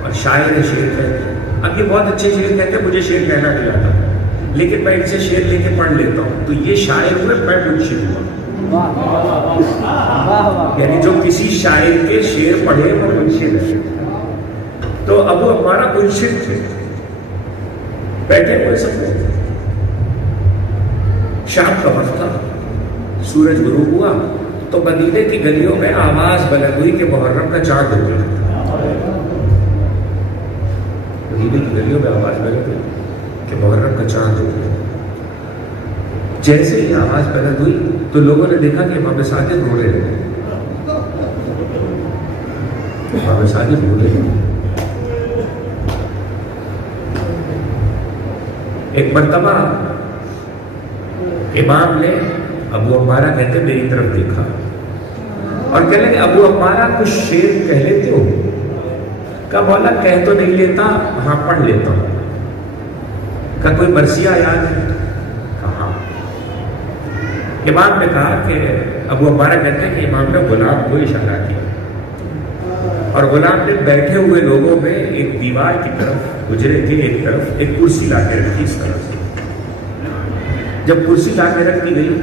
اور شاعر شعر کہتے ہیں۔ اب یہ بہت اچھے شعر کہتے ہیں، مجھے شعر کہنا نہیں آتا، لیکن میں ان سے شعر لے کے پڑھ لیتا ہوں، تو یہ شاعر ہوئے، میں منشد ہوا، یعنی جو کسی شاعر کے شعر پڑھے وہ منشد ہے۔ تو ابو ہمارا منشد تھے، بیٹھے ہوئے سب شام کا وقت تھا، سورج غروب ہوا، تو مدینے کی گلیوں میں آواز بلند ہوئی کہ محرم کا چاند ہو گیا. مدینے کی گلیوں میں آواز بلند ہوئی کہ محرم کا چاند ہو گیا. جیسے ہی آواز بلند ہوئی تو لوگوں نے دیکھا کہ امام صادق رو رہے ہیں. امام صادق رو رہے ہیں. ایک مرتبہ امام نے ابو عمارہ کہتے میری طرف دیکھا اور کہنے لگے ابو عمارہ کچھ شعر کہہ لیتے ہو؟ کہا مولا کہہ تو نہیں لیتا، ہاں پڑھ لیتا ہوں. کہا کوئی مرثیہ یاد ہے؟ کہا. امام نے کہا کہ ابو عمارہ کہتے ہیں کہ امام نے غلام کو اشارہ کیا اور غلام نے بیٹھے ہوئے لوگوں میں ایک دیوار کی طرف حجرے کے ایک طرف ایک کرسی لا کے رکھی اس طرح سے. جب کرسی لا کے رکھ دی گئی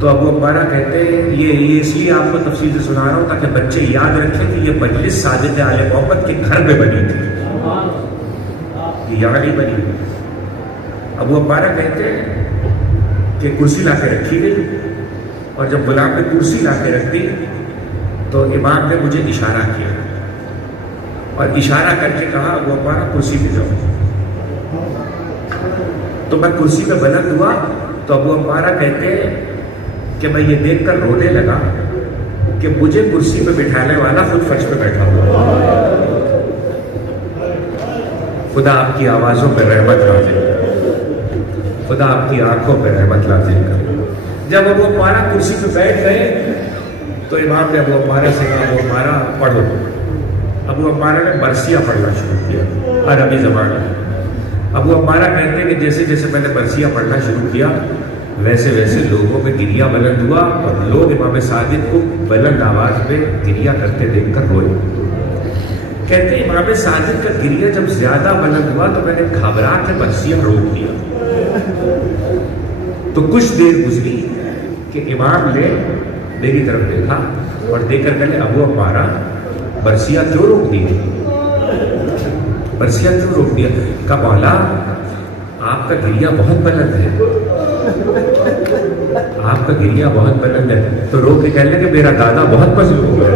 تو ابو عمارہ کہتے ہیں یہ اس لیے آپ کو تفصیل سے سنا رہا ہوں تاکہ بچے یاد رکھیں کہ یہ مجلس صادق آل محمد کے گھر میں بنی تھی، یہ یہاں نہیں بنی. ابو عمارہ کہتے ہیں کہ کرسی لا کے رکھی گئی اور جب غلام نے کرسی لا کے رکھ دی تو امام نے مجھے اشارہ کیا اور اشارہ کر کے کہا ابو عمارہ کرسی پہ جاؤ. تو میں کرسی پہ بلند ہوا تو ابو عمارہ کہتے ہیں کہ میں یہ دیکھ کر رونے لگا کہ مجھے کرسی پہ بٹھانے والا خود فرش پہ بیٹھا ہوا. خدا آپ کی آوازوں پہ رحمت نازل کرے، خدا آپ کی آنکھوں پہ رحمت نازل کرے. جب ابو عمارہ کرسی پہ بیٹھ گئے تو امام نے ابو عمارہ سے کہا ابو عمارہ پڑھو. ابو عمارہ نے مرثیہ پڑھنا شروع کیا عربی زبان میں. ابو عمارہ کہتے ہیں کہ جیسے جیسے میں نے مرثیہ پڑھنا شروع کیا ویسے ویسے لوگوں میں گریہ بلند ہوا اور لوگ امام صادق کو بلند آواز میں گریہ کرتے دیکھ کر روئے. کہتے ہیں امام صادق کا گریہ جب زیادہ بلند ہوا تو میں نے گھبرا کے مرثیہ روک دیا. تو کچھ دیر گزری کہ امام نے میری طرف دیکھا اور دیکھ کر کہنے ابو عمارہ مرثیہ کیوں روک دیا؟ مرثیہ کیوں روک دیا؟ کہا مولا آپ کا گریہ بہت بلند ہے، آپ کا گریہ بہت بلند ہے. تو رو کے کہنے لگے میرا دادا بہت مظلوم ہے.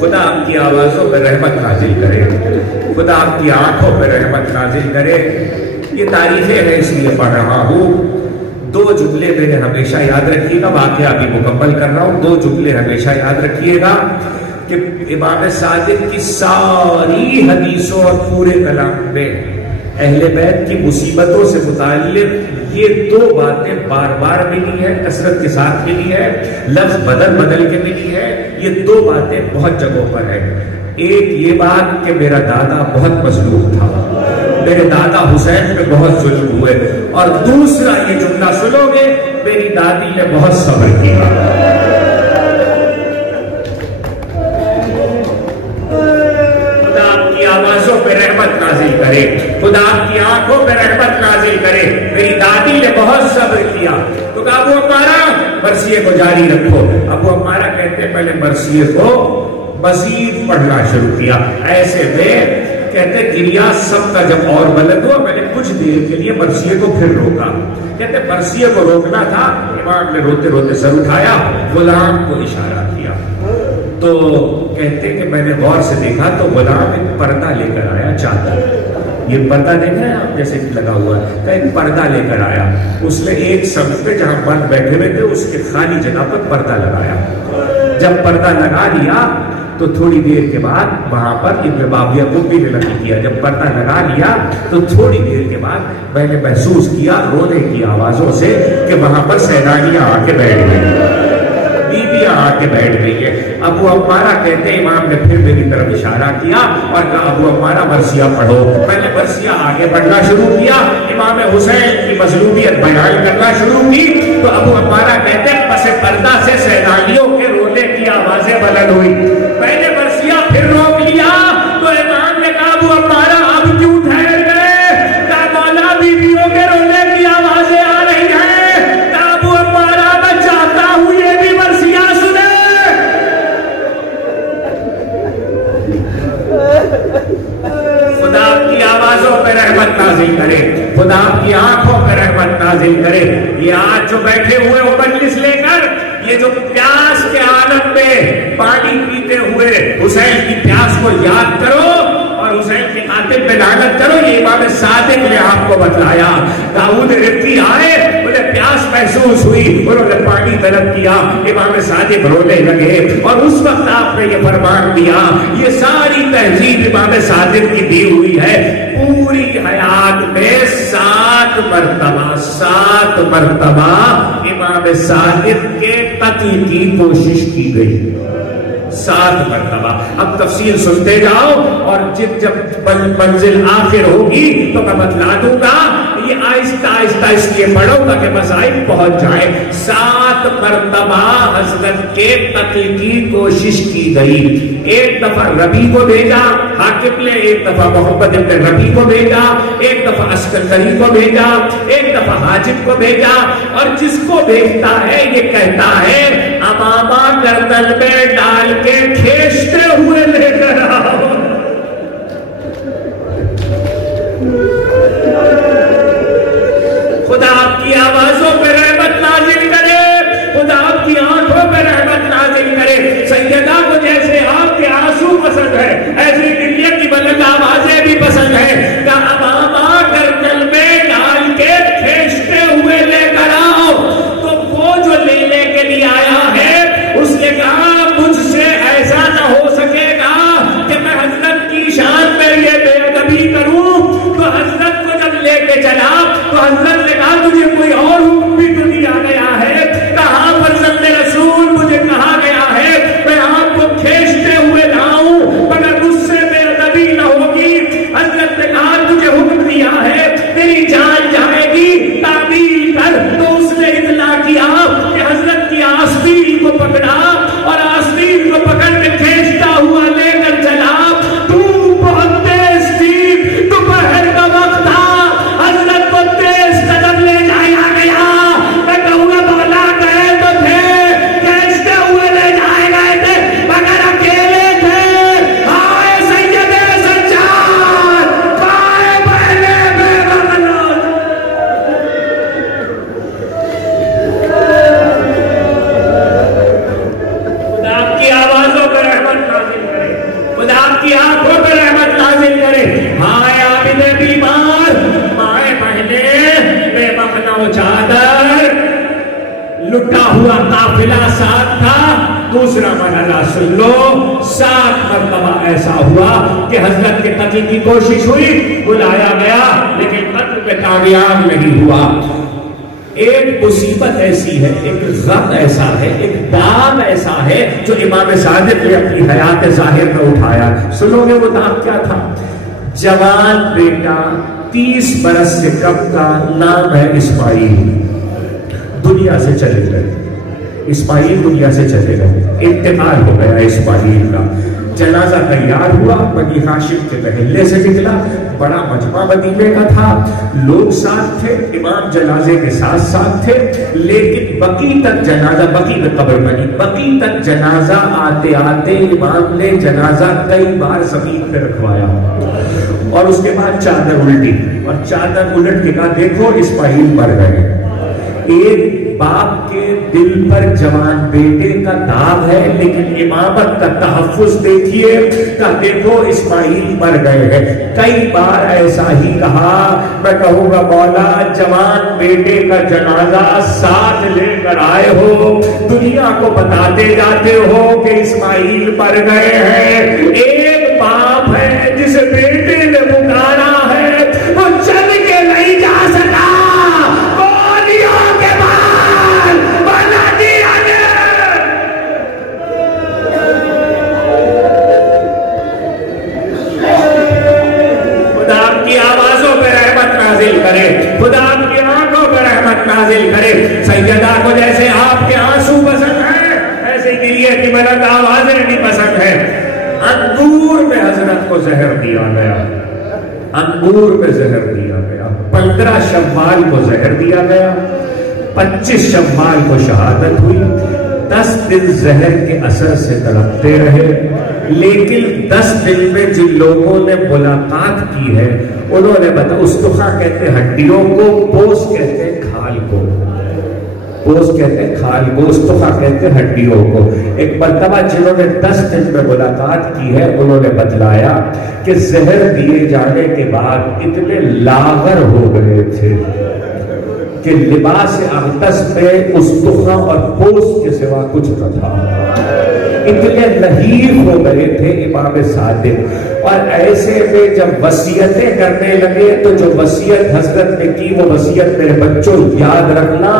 خدا آپ کی آوازوں پہ رحمت نازل کرے، خدا آپ کی آنکھوں پہ رحمت نازل کرے. یہ تعریفیں ہیں اس لیے پڑھ رہا ہوں. 2 جملے میرے ہمیشہ یاد رکھیے گا، واقعہ ابھی مکمل کر رہا ہوں. 2 جملے ہمیشہ یاد رکھیے گا کہ امام صادق کی ساری حدیثوں اور پورے کلام میں اہل بیت کی مصیبتوں سے متعلق یہ 2 باتیں بار بار ملی ہے، کثرت کے ساتھ ملی ہے، لفظ بدل بدل کے ملی ہے. یہ 2 باتیں بہت جگہوں پر ہیں. ایک یہ بات کہ میرا دادا بہت مظلوم تھا، میرے دادا حسین پہ بہت ظلم ہوئے، اور دوسرا یہ جملہ سنو گے میری دادی نے بہت صبر کیا. خدا آپ کی آوازوں پہ رحمت نازل کرے، خدا آپ کی آنکھوں پہ رحمت نازل کرے. میری دادی نے بہت صبر کیا. تو کہا ابو عمارہ مرثیے کو جاری رکھو. ابو عمارہ کہتے ہیں میں نے مرثیے کو مزید پڑھنا شروع کیا. ایسے میں کہتے گریہ سب کا جب اور بلند ہوا میں نے کچھ دیر کے لیے مرثیے کو پھر روکا. کہتے مرثیے کو روکنا تھا، امام نے روتے روتے سر اٹھایا، غلام کو اشارہ کیا. تو کہتے کہ میں نے غور سے دیکھا تو غلام ایک پردہ لے کر آیا، چادر. یہ پردہ دیکھ رہے ہیں آپ جیسے لگا ہوا ہے، ایک پردہ لے کر آیا. اس نے ایک سمت پہ جہاں مرد بیٹھے ہوئے تھے اس کے خالی جگہ پر پردہ لگایا. جب پردہ لگا لیا تو تھوڑی دیر کے بعد وہاں پر ابن باویہ کو بھی نقل کیا. جب پردہ لگا لیا تو تھوڑی دیر کے بعد میں نے محسوس کیا رونے کی آوازوں سے کہ وہاں پر سیدانیاں آ کے بیٹھ گئی، بیویاں آ کے بیٹھ گئی ہے. ابو عمارہ کہتے ہیں امام نے پھر میری طرف اشارہ کیا اور کہا ابو عمارہ مرثیہ پڑھو. میں نے مرثیہ آگے پڑھنا شروع کیا، امام حسین کی مظلومیت بیان کرنا شروع کی. تو ابو عمارہ کہتے ہیں پس پردہ سے سیدانیوں کے رونے کی آوازیں بلند ہوئی. میں نے مرثیہ پھر روک لیا تو امام نے کہا ابو عمارہ اب کیوں ٹھہر گئے؟ کہا مولا بیویوں کے رونے کی آوازیں آ رہی ہیں. کہا ابو عمارہ میں چاہتا ہوں یہ بھی مرثیہ سنے. خدا آپ کی آوازوں پہ رحمت نازل کرے، خدا آپ کی آنکھوں پر رحمت نازل کرے. یہ آج جو بیٹھے ہوئے ہو مجلس لے کر، یہ جو پیاس کے عالم میں پانی پیتے ہوئے حسین کی پیاس کو یاد کرو اور حسین کے قاتل پہ لعنت کرو. یہ امام صادق نے آپ کو بتلایا. داؤد ربی آئے، انہیں پیاس محسوس ہوئی، انہوں نے پانی طلب کیا، امام صادق رونے لگے اور اس وقت آپ نے یہ فرمان دیا. یہ ساری تہذیب امام صادق کی دی ہوئی ہے. پوری حیات میں 7 مرتبہ امام صادق کے قتل کی کوشش کی گئی. 7 مرتبہ. اب تفصیل سنتے جاؤ اور جب منزل آخر ہوگی تو میں بتلا دوں گا. یہ آہستہ آہستہ اس لیے پڑھو تاکہ مسائل پہنچ جائے. 7 مرتبہ حضرت کے قتل کی کوشش کی گئی. ایک دفعہ ربی کو بھیجا حاکم نے، ایک دفعہ محمد ابن ربی کو بھیجا، ایک دفعہ اسکندری کو بھیجا، ایک دفعہ حاجب کو بھیجا. اور جس کو بھیجتا ہے یہ کہتا ہے امامہ گردن میں ڈال کے کھینچتے ہوئے لے کر آؤ. خدا آپ کی آوازوں پہ رحمت نازل کرے، خدا آپ کی آنکھوں پہ رحمت نازل کرے. سیدہ کو جیسے آپ کے آنسو پسند ہے، ایسی دنیا کی بلند آوازیں بھی پسند ہے. کہ امامہ گردن میں ڈال کے کھینچتے ہوئے لے کر آؤ. تو وہ جو لینے کے لیے آیا ہے اس نے کہا مجھ سے ایسا نہ ہو سکے گا کہ میں حضرت کی شان میں یہ بے ادبی کروں. تو حضرت کو جب لے کے چلا تو حضرت نے کہا تجھے کوئی اور حکم بھی تو دیا گیا ہے. کہا فرزند رسول مجھے کہا گیا ہے میں آپ کو کھینچتے ہوئے لاؤں مگر مجھ سے بے ادبی نہ ہوگی. حضرت نے کہا تجھے حکم دیا ہے تیری جان جائے گی تعمیل کر. تو اس نے اطلاع کیا کہ حضرت کی آستین کو پکڑا اور آستین کو پکڑ کے کھینچتا ہوا لے کر چلا. دھوپ بہت تیز تھی، دوپہر کا وقت تھا، حضرت کو تیز قدم لے جایا گیا. میں کہوں گا مولا گئے تو تھے، کھینچتے ہوئے لے جائے گئے تھے مگر اکیلے تھے. آئے سید سجاد، پائے پہلے بے مغلوب. خدا آپ کی آوازوں پہ رحمت نازل کرے، خدا آپ کی آنکھوں پہ رحمت نازل کرے. ہائے عابد بیمار، مائیں بہنے بے مخنو چادر، لٹا ہوا قافلہ ساتھ تھا. دوسرا مرحلہ سن لو. 7 مرتبہ ایسا ہوا کہ حضرت کے قتل کی کوشش ہوئی، بلایا گیا لیکن قتل میں کامیاب نہیں ہوا. ایک مصیبت ایسی ہے، ایک غم ایسا ہے، ایک داغ ایسا ہے جو امام صادق نے اپنی حیات ظاہر میں اٹھایا. سنو گے وہ داغ کیا تھا؟ جوان بیٹا 30 برس سے کم کا، نام ہے اسماعیل، دنیا سے چلے گئے. اسماعیل دنیا سے چلے گئے، انتقال ہو گیا اسماعیل کا. جنازہ تیار ہوا، بنی ہاشم کے محلے سے نکلا. بڑا مجمع مدینے کا تھا، لوگ ساتھ تھے، امام جنازے کے ساتھ ساتھ تھے. لیکن بقی تک جنازہ، بقی میں قبر بنی، بقی تک جنازہ آتے آتے امام نے جنازہ کئی بار زمین پہ رکھوایا اور اس کے بعد چادر الٹی اور چادر الٹ کے کہا دیکھو اسماعیل مر گئے. ایک باپ کے دل پر جوان بیٹے کا داغ ہے لیکن امامت کا تحفظ دیکھیے کہ دیکھو اسماعیل مر گئے ہیں. کئی بار ایسا ہی کہا. میں کہوں گا مولا جوان بیٹے کا جنازہ ساتھ لے کر آئے ہو، دنیا کو بتاتے جاتے ہو کہ اسماعیل مر گئے ہیں. ایک باپ ہے جس بیٹے نے پکارا ہے وہ چل کے نہیں جا سکا. خدا آپ کی آنکھوں پر رحمت نازل کرے. سیدہ کو جیسے آپ کے آنسو پسند ہیں ایسے گریے کی بلند آوازیں بھی پسند ہیں. انگور میں حضرت کو زہر دیا گیا، انگور میں زہر دیا گیا. 15 شوال کو زہر دیا گیا، 25 شوال کو شہادت ہوئی. 10 دن زہر کے اثر سے تڑپتے رہے لیکن 10 دن میں جن لوگوں نے ملاقات کی ہے انہوں نے بتا استخا کہتے ہیں ہڈیوں کو، پوس کہتے ہیں کھال کو، پوس کہتے ہیں کھال کو، استخا کہتے ہیں ہڈیوں کو۔ ایک مرتبہ جنہوں نے 10 دن میں ملاقات کی ہے انہوں نے بتلایا کہ زہر دیے جانے کے بعد اتنے لاغر ہو گئے تھے کہ لباس اقدس میں استخا اور پوس کے سوا کچھ نہ تھا، اتنے لہیف ہو گئے تھے امام صادق۔ اور ایسے میں جب وصیتیں کرنے لگے تو جو وصیت حضرت نے کی وہ وصیت میرے بچوں یاد رکھنا،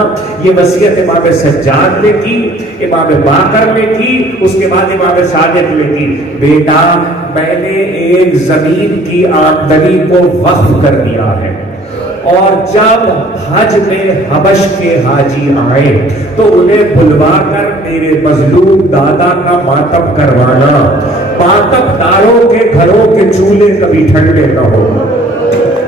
یہ وصیت امام سجاد نے کی، امام باقر نے کی، اس کے بعد امام صادق نے کی، بیٹا میں نے ایک زمین کی آمدنی کو وقف کر دیا ہے، اور جب حج میں حبش کے حاجی آئے تو انہیں بلوا کر میرے مظلوم دادا کا ماتم کروانا، ماتم داروں کے گھروں کے چولہے کبھی ٹھنڈے نہ ہو،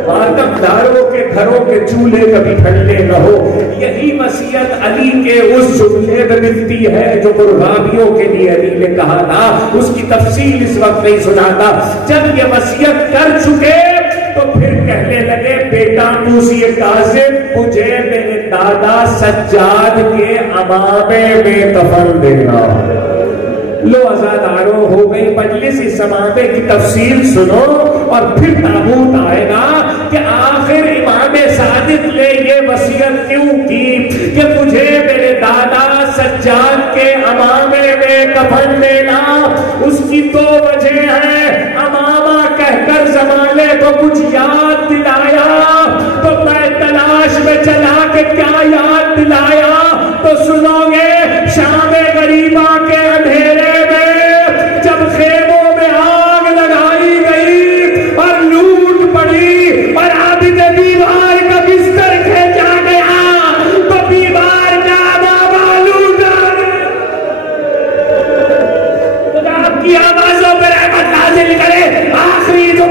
ماتم داروں کے گھروں کے چولہے کبھی ٹھنڈے نہ ہو۔ یہی وصیت علی کے اس جملے میں ملتی ہے جو قربانیوں کے لیے علی نے کہا تھا، اس کی تفصیل اس وقت نہیں سناتا۔ جب یہ وصیت کر چکے تو پھر کہنے لگے بیٹا موسی کاظم مجھے میرے دادا سجاد کے عمامے میں کفن دینا۔ لو آزاداروں ہو گئی مجلس، اس عمامے کی تفصیل سنو اور پھر تابوت آئے گا کہ آخر امام صادق نے یہ وصیت کیوں کی کہ مجھے میرے دادا سجاد کے عمامے میں کفن دینا۔ اس کی تو وجہ ہے عمامہ کہہ کر زمانے کو کچھ یاد دلایا، تو میں تلاش میں چلا کہ کیا یاد دلایا، تو سنو گے شام غریبہ کے اندھیرے میں جب خیموں میں آگ لگائی گئی اور لوٹ پڑی اور عابد دیوار کا بستر کھینچا گیا تو دیوار کا عمامہ لوٹا گیا۔ خدا آپ کی آوازوں پر رحمت نازل کرے۔ آخری جو